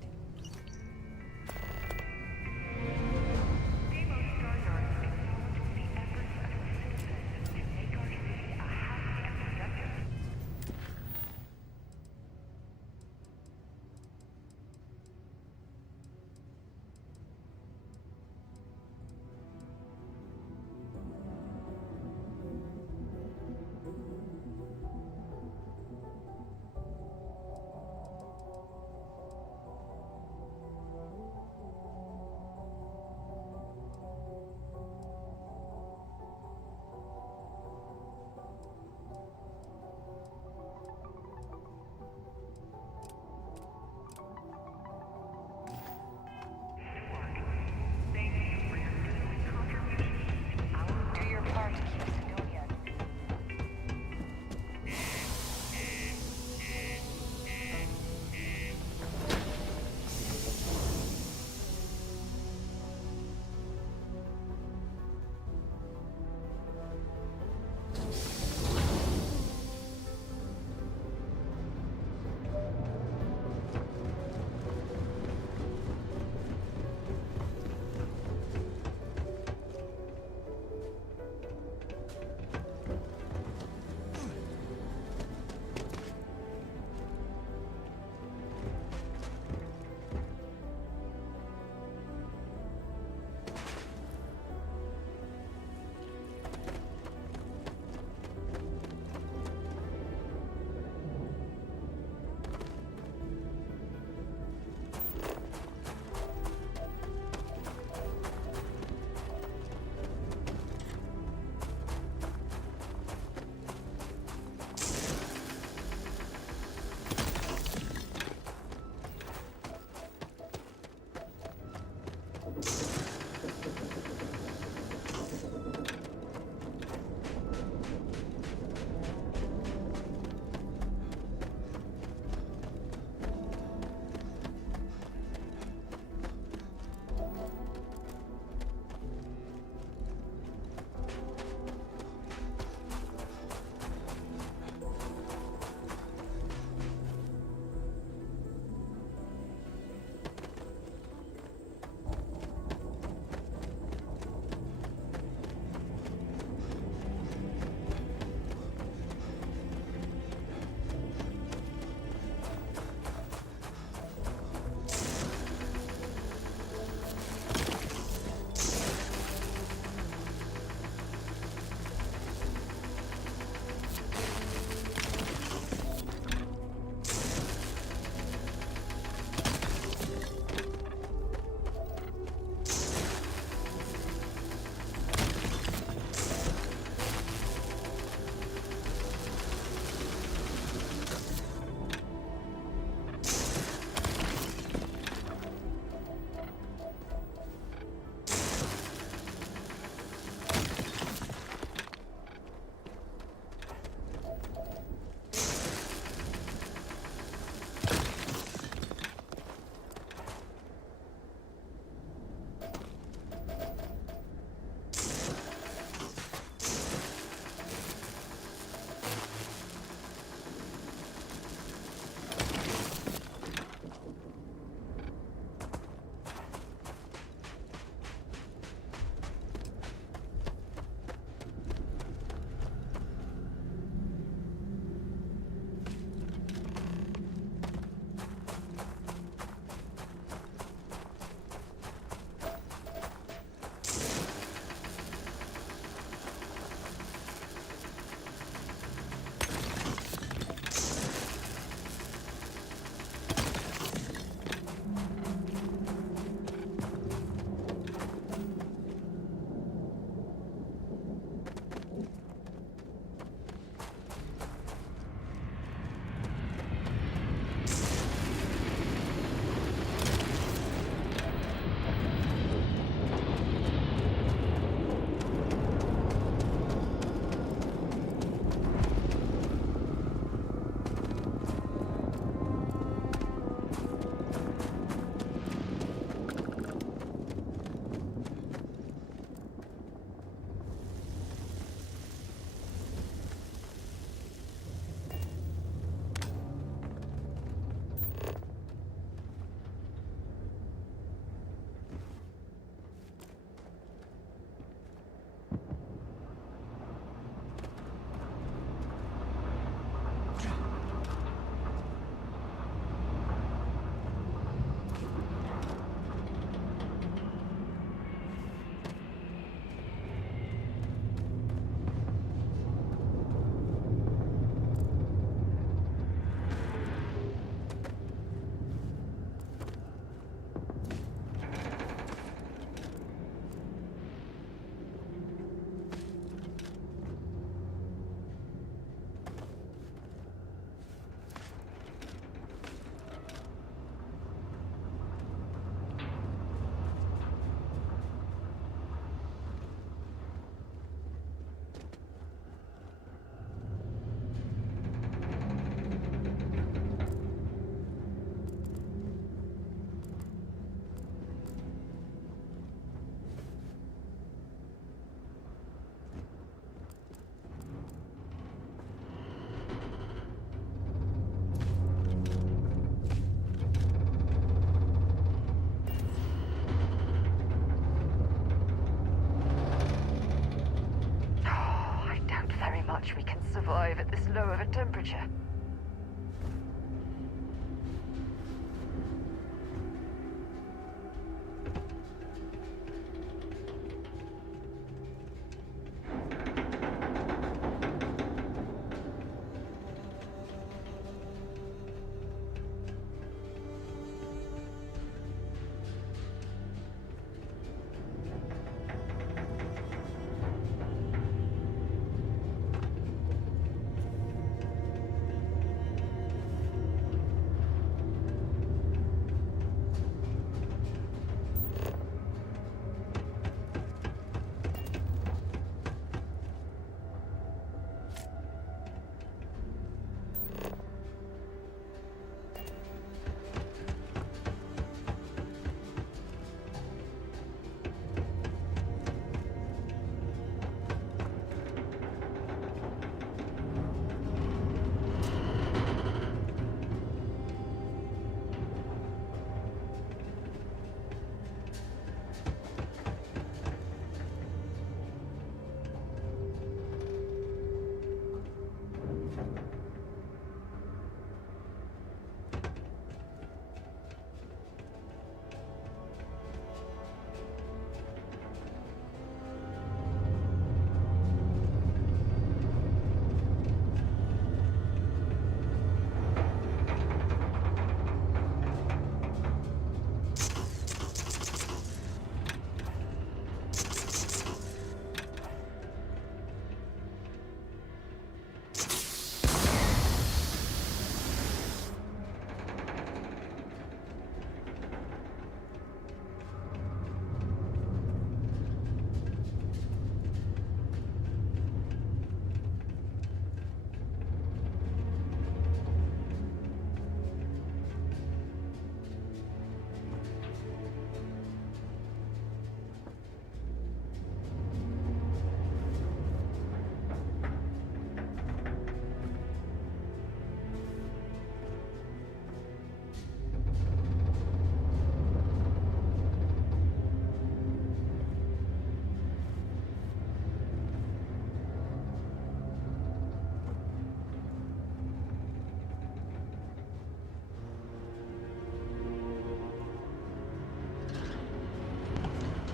survive at this low of a temperature.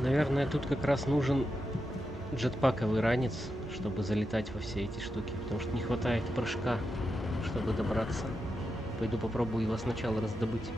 Наверное, тут как раз нужен джетпаковый ранец, чтобы залетать во все эти штуки, потому что не хватает прыжка, чтобы добраться. Пойду попробую его сначала раздобыть.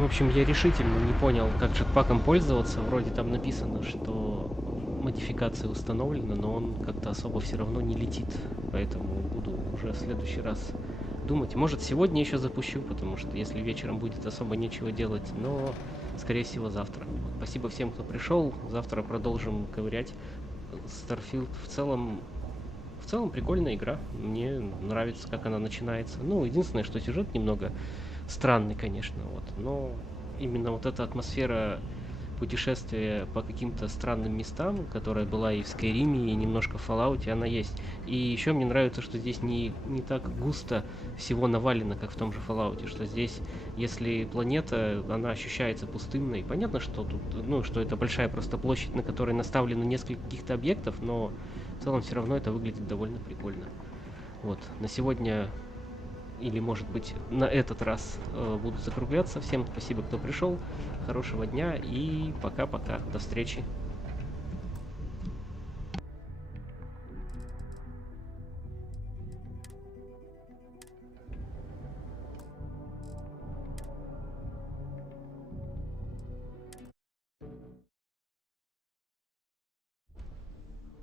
В общем, я решительно не понял, как джетпаком пользоваться. Вроде там написано, что модификация установлена, но он как-то особо все равно не летит. Поэтому буду уже в следующий раз думать. Может, сегодня еще запущу, потому что если вечером будет особо нечего делать, но, скорее всего, завтра. Спасибо всем, кто пришел. Завтра продолжим ковырять. Starfield в целом прикольная игра. Мне нравится, как она начинается. Ну, единственное, что сюжет немного странный, конечно, вот. Но именно вот эта атмосфера путешествия по каким-то странным местам, которая была и в Скайриме, и немножко в Fallout, она есть. И еще мне нравится, что здесь не так густо всего навалено, как в том же Fallout, что здесь, если планета, она ощущается пустынной. Понятно, что тут, ну, что это большая просто площадь, на которой наставлено несколько каких-то объектов, но в целом все равно это выглядит довольно прикольно. Вот, на сегодня, или может быть на этот раз, буду закругляться. Всем спасибо, кто пришел. Хорошего дня и пока-пока. До встречи.